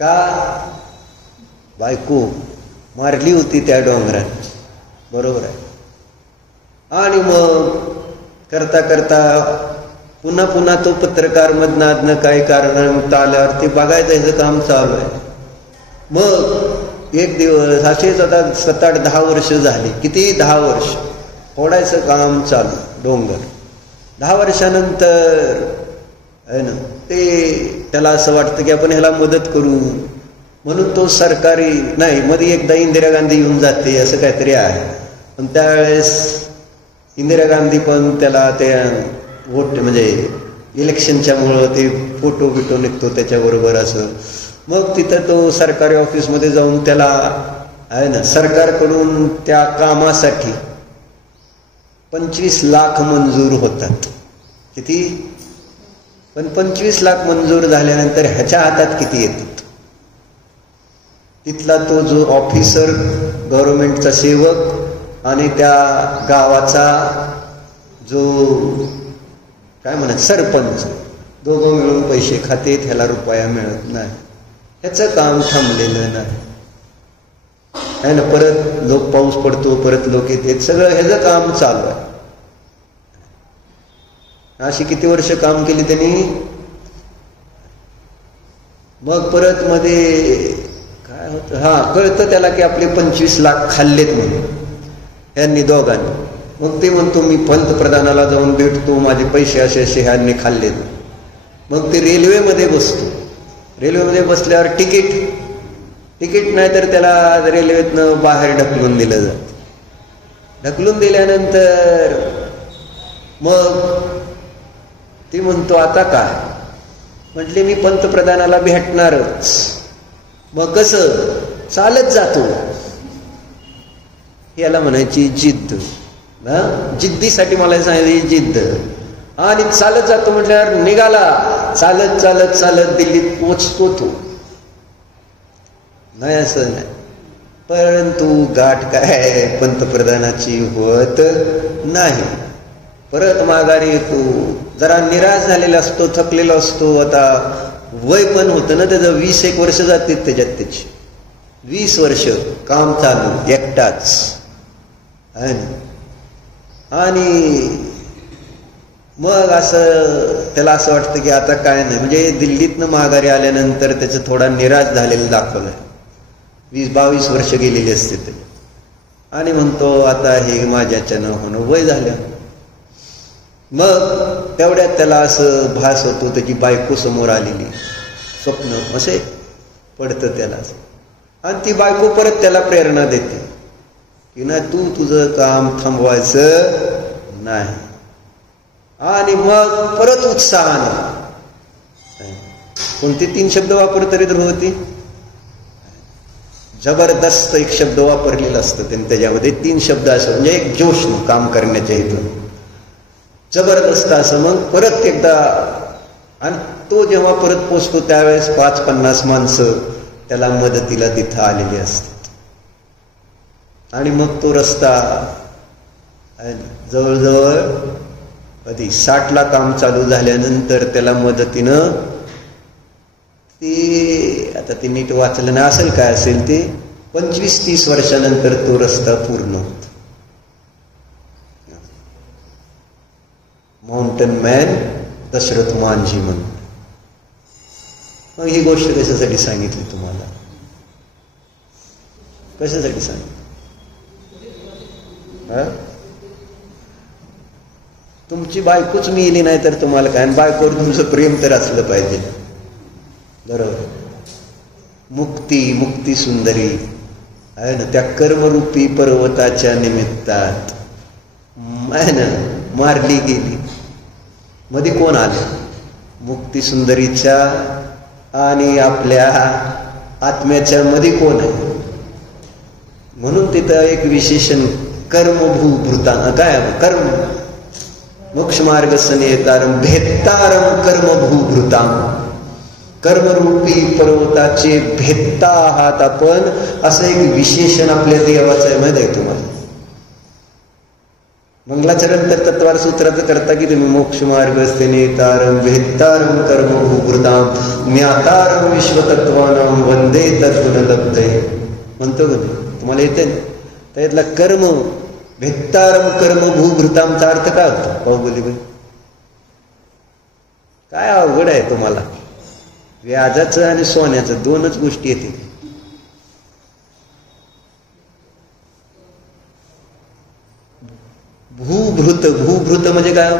का बायको मारली होती त्या डोंगरात, बरोबर आहे. आणि मग करता करता पुन्हा पुन्हा तो पत्रकार मधनं काही कारण आल्यावर ते बघायचं ह्याचं काम चालू आहे. मग एक दिवस असेच आता 7-8-10 वर्ष झाली, किती 10 वर्ष फोडायचं काम चालू डोंगर. 10 वर्षानंतर आहे ना ते त्याला असं वाटतं की आपण ह्याला मदत करू, म्हणून तो सरकारी नाही, मध्ये एकदा इंदिरा गांधी येऊन जाते असं काहीतरी आहे. पण त्यावेळेस इंदिरा गांधी पण त्याला त्या वोट म्हणजे इलेक्शनच्या मुळे ते फोटो बिटो निघतो त्याच्याबरोबर असं. मग तिथं तो सरकारी ऑफिसमध्ये जाऊन त्याला आहे ना सरकारकडून त्या कामासाठी 25 लाख मंजूर होतात. किती? पण 25 लाख मंजूर झाल्यानंतर ह्याच्या हातात किती येतात? तिथला तो जो ऑफिसर, गव्हर्नमेंटचा सेवक आणि त्या गावाचा जो काय म्हणत सरपंच, दोघं मिळून पैसे खाते, ह्याला रुपया मिळत नाही. ह्याचं काम थांबलेलं नाही आहे ना. परत लोक पाऊस पडतो, परत लोक येते, सगळं ह्याचं काम चालू आहे. अशी किती वर्ष काम केली त्यांनी. मग परत मध्ये काय होतं, कळतं त्याला की आपले 25 लाख खाल्लेत म्हणून यांनी दोघांनी. मग ते म्हणतो मी पंतप्रधानाला जाऊन भेटतो, माझे पैसे असे असे ह्यांनी खाल्लेत. मग ते रेल्वेमध्ये बसतो. रेल्वेमध्ये बसल्यावर तिकीट नाही तर त्याला रेल्वेतनं बाहेर ढकलून दिलं जातं. ढकलून दिल्यानंतर मग ती म्हणतो आता काय, म्हटले मी पंतप्रधानाला भेटणारच. मग कसं? चालत जातो. याला म्हणायची जिद्द. जिद्दीसाठी मला सांगितली जिद्द. आणि चालत जातो म्हटल्यावर निघाला, चालत चालत चालत दिल्लीत पोचतो तो. नाही असं नाही, परंतु गाठ काय पंतप्रधानाची होत नाही. परत माघारी येतो, जरा निराश झालेला असतो, थकलेला असतो. आता वय पण होतं ना त्याचं, 20-1 वर्ष जाते त्याच्यात त्याची. 20 वर्ष काम चालू एकटाच. आणि मग असं त्याला असं वाटतं की आता काय नाही, म्हणजे दिल्लीतनं माघारी आल्यानंतर त्याचं थोडा निराश झालेलं दाखवलंय. 20-22 वर्ष गेलेली असते ते. आणि म्हणतो आता हे माझ्याच्यानं होणं, वय झालं. मग तेवढ्यात त्याला असं भास होतो त्याची बायको समोर आलेली, स्वप्न असे पडतं त्याला, आणि ती बायको परत त्याला प्रेरणा देते की नाही, तू तुझं काम थांबवायचं नाही. आणि मग परत उत्साहानं, कोणते 3 शब्द वापरत तरी ध्रुवती, जबरदस्त एक शब्द वापरलेला असतं त्यांनी त्याच्यामध्ये, 3 शब्द असं, म्हणजे एक जोश काम करण्याच्या इथं जबरदस्त असं. मग परत एकदा, आणि तो जेव्हा परत पोचतो त्यावेळेस 5-50 माणसं त्याला मदतीला तिथं आलेली असतात. आणि मग तो रस्ता जवळजवळ कधी 60ला काम चालू झाल्यानंतर त्याला मदतीनं, ते आता ते नीट वाचलं नाही असेल काय असेल ते, 25-30 वर्षानंतर तो रस्ता पूर्ण होतो. माउंटन मॅन दशरथ मांझी म्हणून. मग ही गोष्ट कशासाठी सांगितली तुम्हाला, कशासाठी सांगितली? तुमची बायकोच मिळली नाही तर तुम्हाला काय, बायकोवर तुमचं प्रेम तर असलं पाहिजे, बरोबर. मुक्ती सुंदरी आहे ना, त्या कर्मरूपी पर्वताच्या निमित्तात आहे ना मारली गेली. मध्ये कोण आलं? मुक्ती सुंदरीच्या आणि आपल्या आत्म्याच्या मध्ये कोण आहे? म्हणून तिथं एक विशेषण कर्मभूभृता, काय कर्म मोक्ष मार्ग सनेतारम भेत्तारम कर्मभूभृताम, कर्मरूपी पर्वताचे भेत्ता आहात आपण, असं एक विशेषण आपल्या देवाचं आहे. माहिती आहे तुम्हाला? मंगलाचरण तर तत्वार सूत्राचं करता की तुम्ही, मोक्ष मार्ग सनेतारम भेत्तारम कर्मभूभृताम ज्ञातारम विश्वतत्वानाम वंदे तद्गुणलब्धे म्हणतो का तुम्हाला येते? त्यातला कर्म भेत्तारम कर्मभूभृतामचा अर्थ काय होतो? पाहू बोली बाई, काय अवघड आहे तुम्हाला. व्याजाचं आणि सोन्याचं 2च गोष्टी येते. भूभृत म्हणजे काय?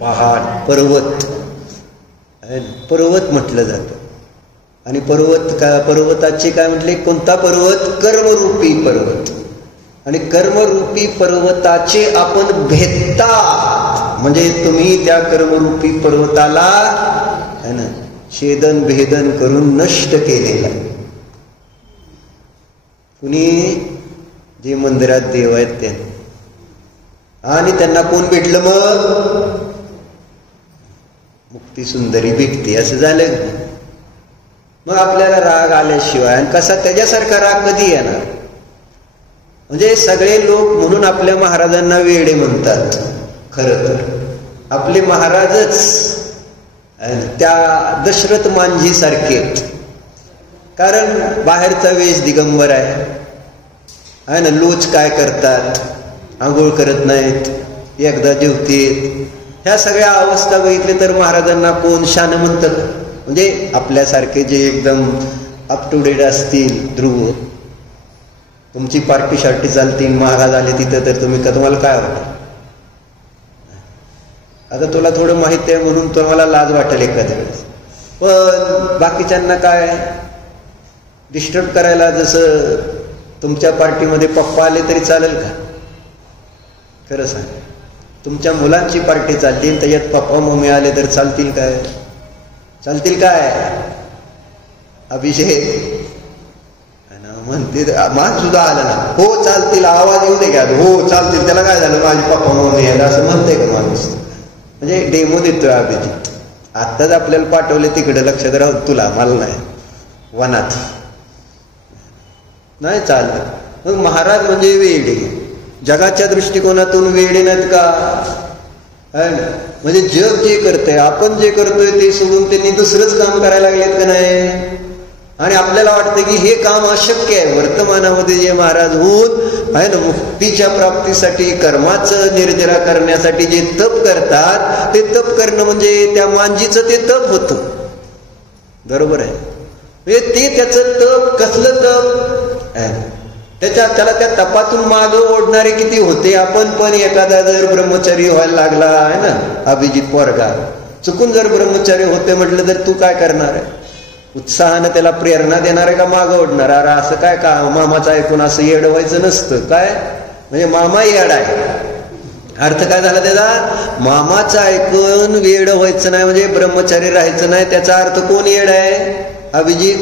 पहाड, पर्वत. पर्वत म्हटलं जातं. आणि पर्वत काय, पर्वताचे काय म्हटले? कोणता पर्वत? कर्मरूपी पर्वत. आणि कर्मरूपी पर्वताचे आपण भेदता, म्हणजे तुम्ही त्या कर्मरूपी पर्वताला है ना छेदन भेदन करून नष्ट केलेला. कुणी? जे मंदिरात देव आहेत ते. आणि त्यांना कोण भेटलं? मग मुक्ती सुंदरी भेटते. असं झालं. मग आपल्याला राग आल्याशिवाय, आणि कसा त्याच्यासारखा राग कधी येणार? म्हणजे सगळे लोक म्हणून आपल्या महाराजांना वेडे म्हणतात. खरं तर आपले महाराजच त्या दशरथ मांझी सारखे, कारण बाहेरचा वेश दिगंबर आहे ना. लोच काय करतात? आंघोळ करत नाहीत, एकदा जेवतील. ह्या सगळ्या अवस्था बघितले तर महाराजांना कोण शान म्हणतात? म्हणजे आपल्यासारखे जे एकदम अप टू डेट असतील. ध्रुव, तुमची पार्टी शार्टी चालतील, महाराज आले तिथं तर तुम्हाला काय वाटतं? आता तुला थोडं माहित आहे म्हणून तुम्हाला लाज वाटेल एखाद्या वेळेस, पण बाकीच्यांना काय डिस्टर्ब करायला, जसं तुमच्या पार्टीमध्ये पप्पा आले तरी चालेल का? खरं सांग. तुमच्या मुलांची पार्टी चालतील, त्याच्यात पप्पा मम्मी आले तर चालतील काय? चालतील काय? अभिषेक म्हणते मान सुद्धा आलं ना, हो चालतील, आवाज येऊ दे घ्या, हो चालतील, त्याला काय झालं, माझी पप्पा मम्मी यायला, असं म्हणते का माणूस? म्हणजे डेमो देतोय अभिजित. आत्ताच आपल्याला पाठवले तिकडे, लक्षात राहू तुला, मला नाही, वनात नाही चालत. मग महाराज म्हणजे वेडे, जगाच्या दृष्टिकोनातून वेडे नाहीत का? म्हणजे जग जे करतंय, आपण जे करतोय ते सोडून त्यांनी दुसरंच काम करायला लागलेत का नाही? आणि आपल्याला वाटतं की हे काम अशक्य आहे. वर्तमानामध्ये जे महाराज होऊन आहे ना मुक्तीच्या प्राप्तीसाठी, कर्माचं निर्जरा करण्यासाठी जे तप करतात, ते तप करणं म्हणजे त्या मांजीचं ते तप होतं. बरोबर आहे. ते त्याचं तप कसलं तप? त्याला त्या तपातून मागं ओढणारे किती होते. आपण पण एखादा जर ब्रह्मचारी व्हायला लागला आहे ना, अभिजित पोरगा चुकून जर ब्रह्मचारी होते म्हटलं तर तू काय करणार आहे? उत्साहानं त्याला प्रेरणा देणार आहे का मागं ओढणार? अरे असं काय का मामाचं ऐकून असं येड व्हायचं नसतं. काय म्हणजे मामा येड आहे, अर्थ काय झाला त्याचा? मामाचं ऐकून वेड व्हायचं नाही म्हणजे ब्रह्मचारी राहायचं नाही. त्याचा अर्थ कोण येड आहे? अभिजित.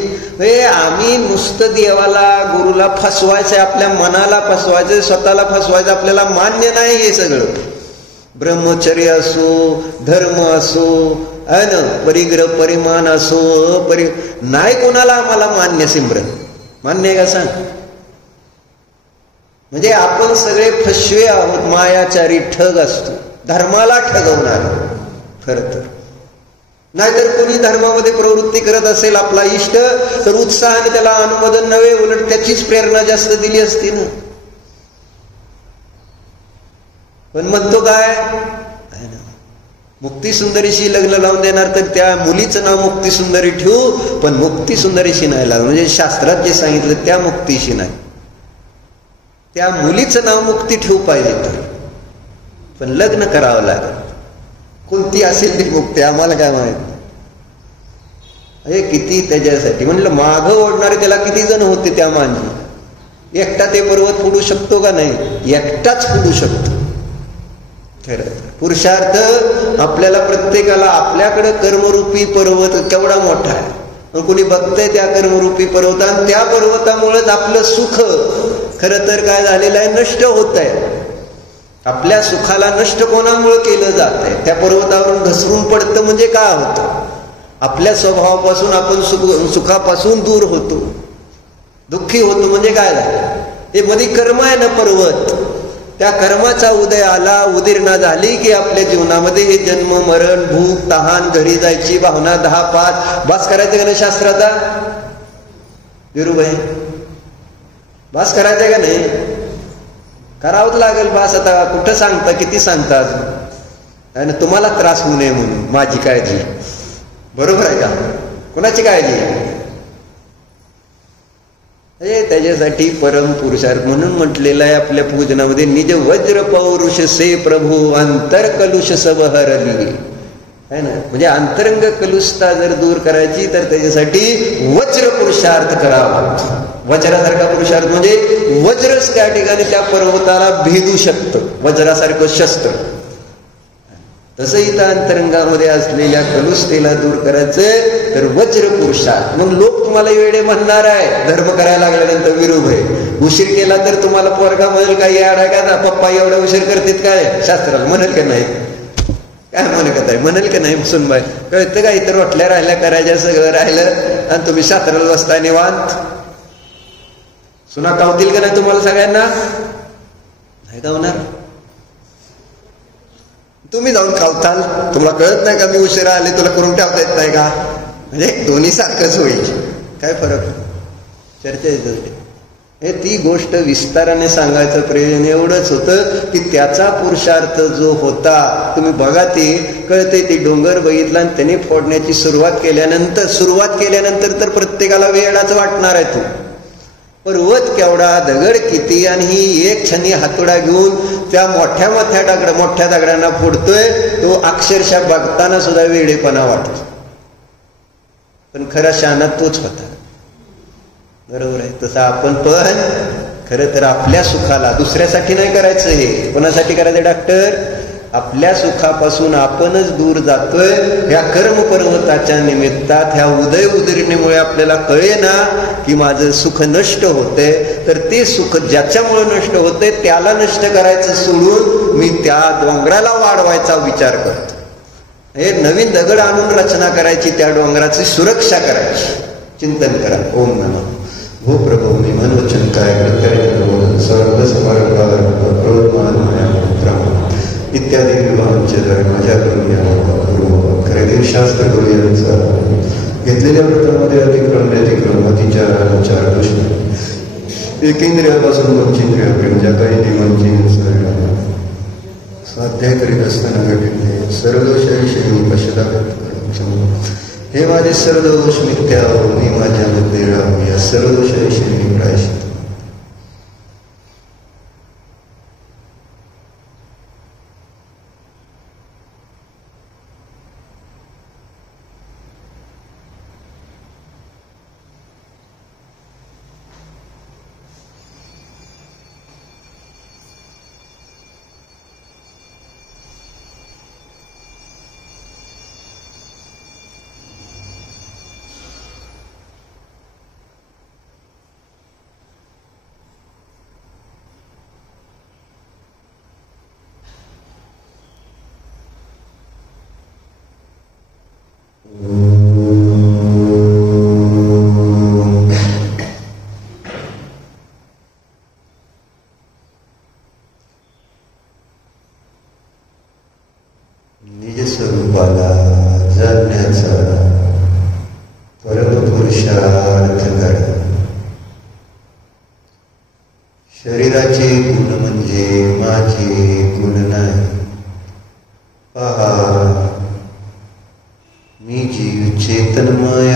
आम्ही नुसतं देवाला गुरुला फसवायचंय, आपल्या मनाला फसवायचं, स्वतःला फसवायचं, आपल्याला मान्य नाही हे सगळं. ब्रह्मचर्य असो, धर्म असो, परिग्रह परिमान असो, नाही कोणाला आम्हाला मान्य. सिमरन मान्य आहे का सांग? म्हणजे आपण सगळे फसवे आहोत, मायाचारी ठग असतो, धर्माला ठगवणार खरं तर. नाहीतर कोणी धर्मामध्ये प्रवृत्ती करत असेल आपला इष्ट तर उत्साहाने त्याला अनुमोदन नव्हे, उलट त्याचीच प्रेरणा जास्त दिली असती ना. पण म्हणतो काय? मुक्ती सुंदरीशी लग्न लावून देणार तर त्या मुलीचं नाव मुक्ती सुंदरी ठेवू, पण मुक्ती सुंदरीशी नाही लावून. म्हणजे शास्त्रात जे सांगितलं त्या मुक्तीशी नाही, त्या मुलीचं नाव मुक्ती ठेवू पाहिजे तर, पण लग्न करावं लागेल. कोणती असेल ती मुक्ती आम्हाला काय माहित. हे किती त्याच्यासाठी म्हणलं मागं ओढणारे त्याला किती जण होते त्या मांजी. एकटा ते पर्वत फोडू शकतो का नाही? एकटाच फोडू शकतो. खरं पुरुषार्थ आपल्याला प्रत्येकाला आपल्याकडे कर्मरूपी पर्वत केवढा मोठा आहे, कोणी बघतंय त्या कर्मरूपी पर्वत, आणि त्या पर्वतामुळेच आपलं सुख खरं तर काय झालेलं आहे? नष्ट होत आहे. आपल्या सुखाला नष्ट कोणामुळे केलं जात आहे? त्या पर्वतावरून घसरून पडतं म्हणजे काय होतं? आपल्या स्वभावापासून आपण सुखापासून दूर होतो, दुःखी होतो. म्हणजे काय झालं? हे मध्ये कर्म आहे ना पर्वत, त्या कर्माचा उदय आला, उदीर्णा झाली की आपल्या जीवनामध्ये हे जन्म मरण भूक तहान घरी जायची भावना 10-5 बास करायचं का नाही शास्त्राचा? विरुबाई बास करायचंय का नाही? करावंच लागेल बास. आता कुठं सांगता, किती सांगता अजून? आणि तुम्हाला त्रास होऊ नये म्हणून माझी काळजी. बरोबर आहे का? कोणाची काळजी? त्याच्यासाठी परम पुरुषार्थ म्हणून म्हटलेलं आहे आपल्या पूजनामध्ये, निज वज्र पौरुष से प्रभू अंतर कलुष सब हरली. है ना? म्हणजे अंतरंग कलुषता जर दूर करायची तर त्याच्यासाठी वज्र पुरुषार्थ करावा. वज्रासारखा पुरुषार्थ म्हणजे वज्रच त्या ठिकाणी त्या पर्वताला भेदू शकतं, वज्रासारखं शस्त्र. तसं इथं अंतरंगामध्ये असलेल्या कलुषतेला दूर करायचं तर वज्र पुरुषार्थ. मग लोक तुम्हाला वेडे म्हणणार आहे धर्म करायला लागल्यानंतर. विरोध उशीर केला तर तुम्हाला पोरगा म्हणेल काय याड का ना, पप्पा एवढा उशीर करतात काय? शास्त्राला म्हणेल का नाही? काय म्हणत आहे? म्हणेल का नाही? सुनबाई कळतं का? इतर रोटल्या राहिल्या करायच्या, सगळं राहिलं आणि तुम्ही शास्त्राला बसताय निवांत. सुना कावतील का नाही तुम्हाला सगळ्यांना? नाही कावणार. तुम्ही जाऊन खावताल. तुम्हाला कळत नाही का मी उशिरा आले, तुला करून ठेवता येत नाही का? म्हणजे दोन्ही सारखंच होईल. काय फरक? चर्चा येते. हे ती गोष्ट विस्ताराने सांगायचं प्रयोजन एवढंच होतं की त्याचा पुरुषार्थ जो होता, तुम्ही बघा ते कळते. ते डोंगर बघितला आणि त्याने फोडण्याची सुरुवात केल्यानंतर तर प्रत्येकाला वेडाच वाटणार आहे. तो पर्वत केवढा, दगड किती, आणि ही एक छनी हातोडा घेऊन त्या मोठ्या दगडांना फोडतोय. तो अक्षरशः बघताना सुद्धा वेडेपणा वाटतो, पण खरा शहाणा तोच होता. बरोबर आहे? तसं आपण पण खरं तर आपल्या सुखाला, दुसऱ्यासाठी नाही करायचं. हे कोणासाठी करायचं डॉक्टर? आपल्या सुखापासून आपणच दूर जातोय. ह्या कर्म पर्वताच्या निमित्तात, ह्या उदय उदीरणेमुळे आपल्याला कळे ना की माझं सुख नष्ट होतंय. तर ते सुख ज्याच्यामुळे नष्ट होतंय त्याला नष्ट करायचं सोडून मी त्या डोंगराला वाढवायचा विचार करतो. हे नवीन दगड आणून रचना करायची, त्या डोंगराची सुरक्षा करायची. चिंतन करा. ओम नमः भो प्रभो मी मनोवचन काय प्रत्यय सर्व इत्यादी विभागांचे जर माझ्या करून खरेदी शास्त्र करूया. घेतलेल्या व्रतामध्ये अतिक्रम अतिचार दुष्ट एकेंद्रियापासून वंचिंद्रियापर्यंत ज्या काही नियमांची स्वाध्याय करीत असताना घडले सर्व दोषाविषयी पश्चाताप हे माझे सर्व दोष मिथ्या, मी माझ्यामध्ये राहू. या सर्व दोषाविषयी मी प्रायश्चित्त.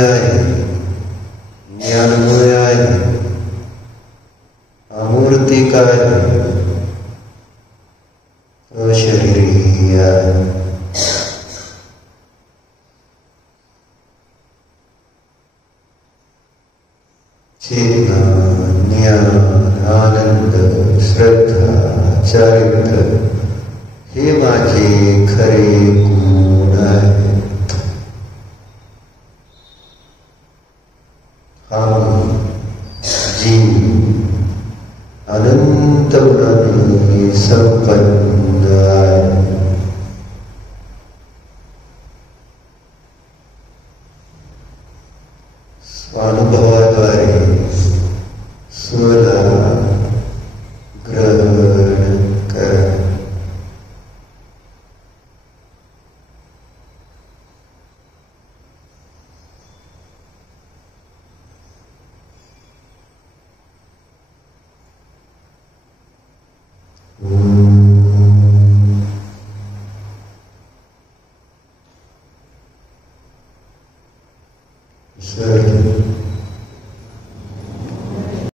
आहे, ज्ञानमय आहे, अमूर्तिक आहे, अशरीरी आहे. चेतना, ज्ञान, आनंद, श्रद्धा, चारित्र्य हे माझे खरे गुण आहेत. आम्ही जीव अनंत गुणांनी संपन्न आहे. स्वानुभवाद्वारे स्वला ग्रहण करा. विसर्जन.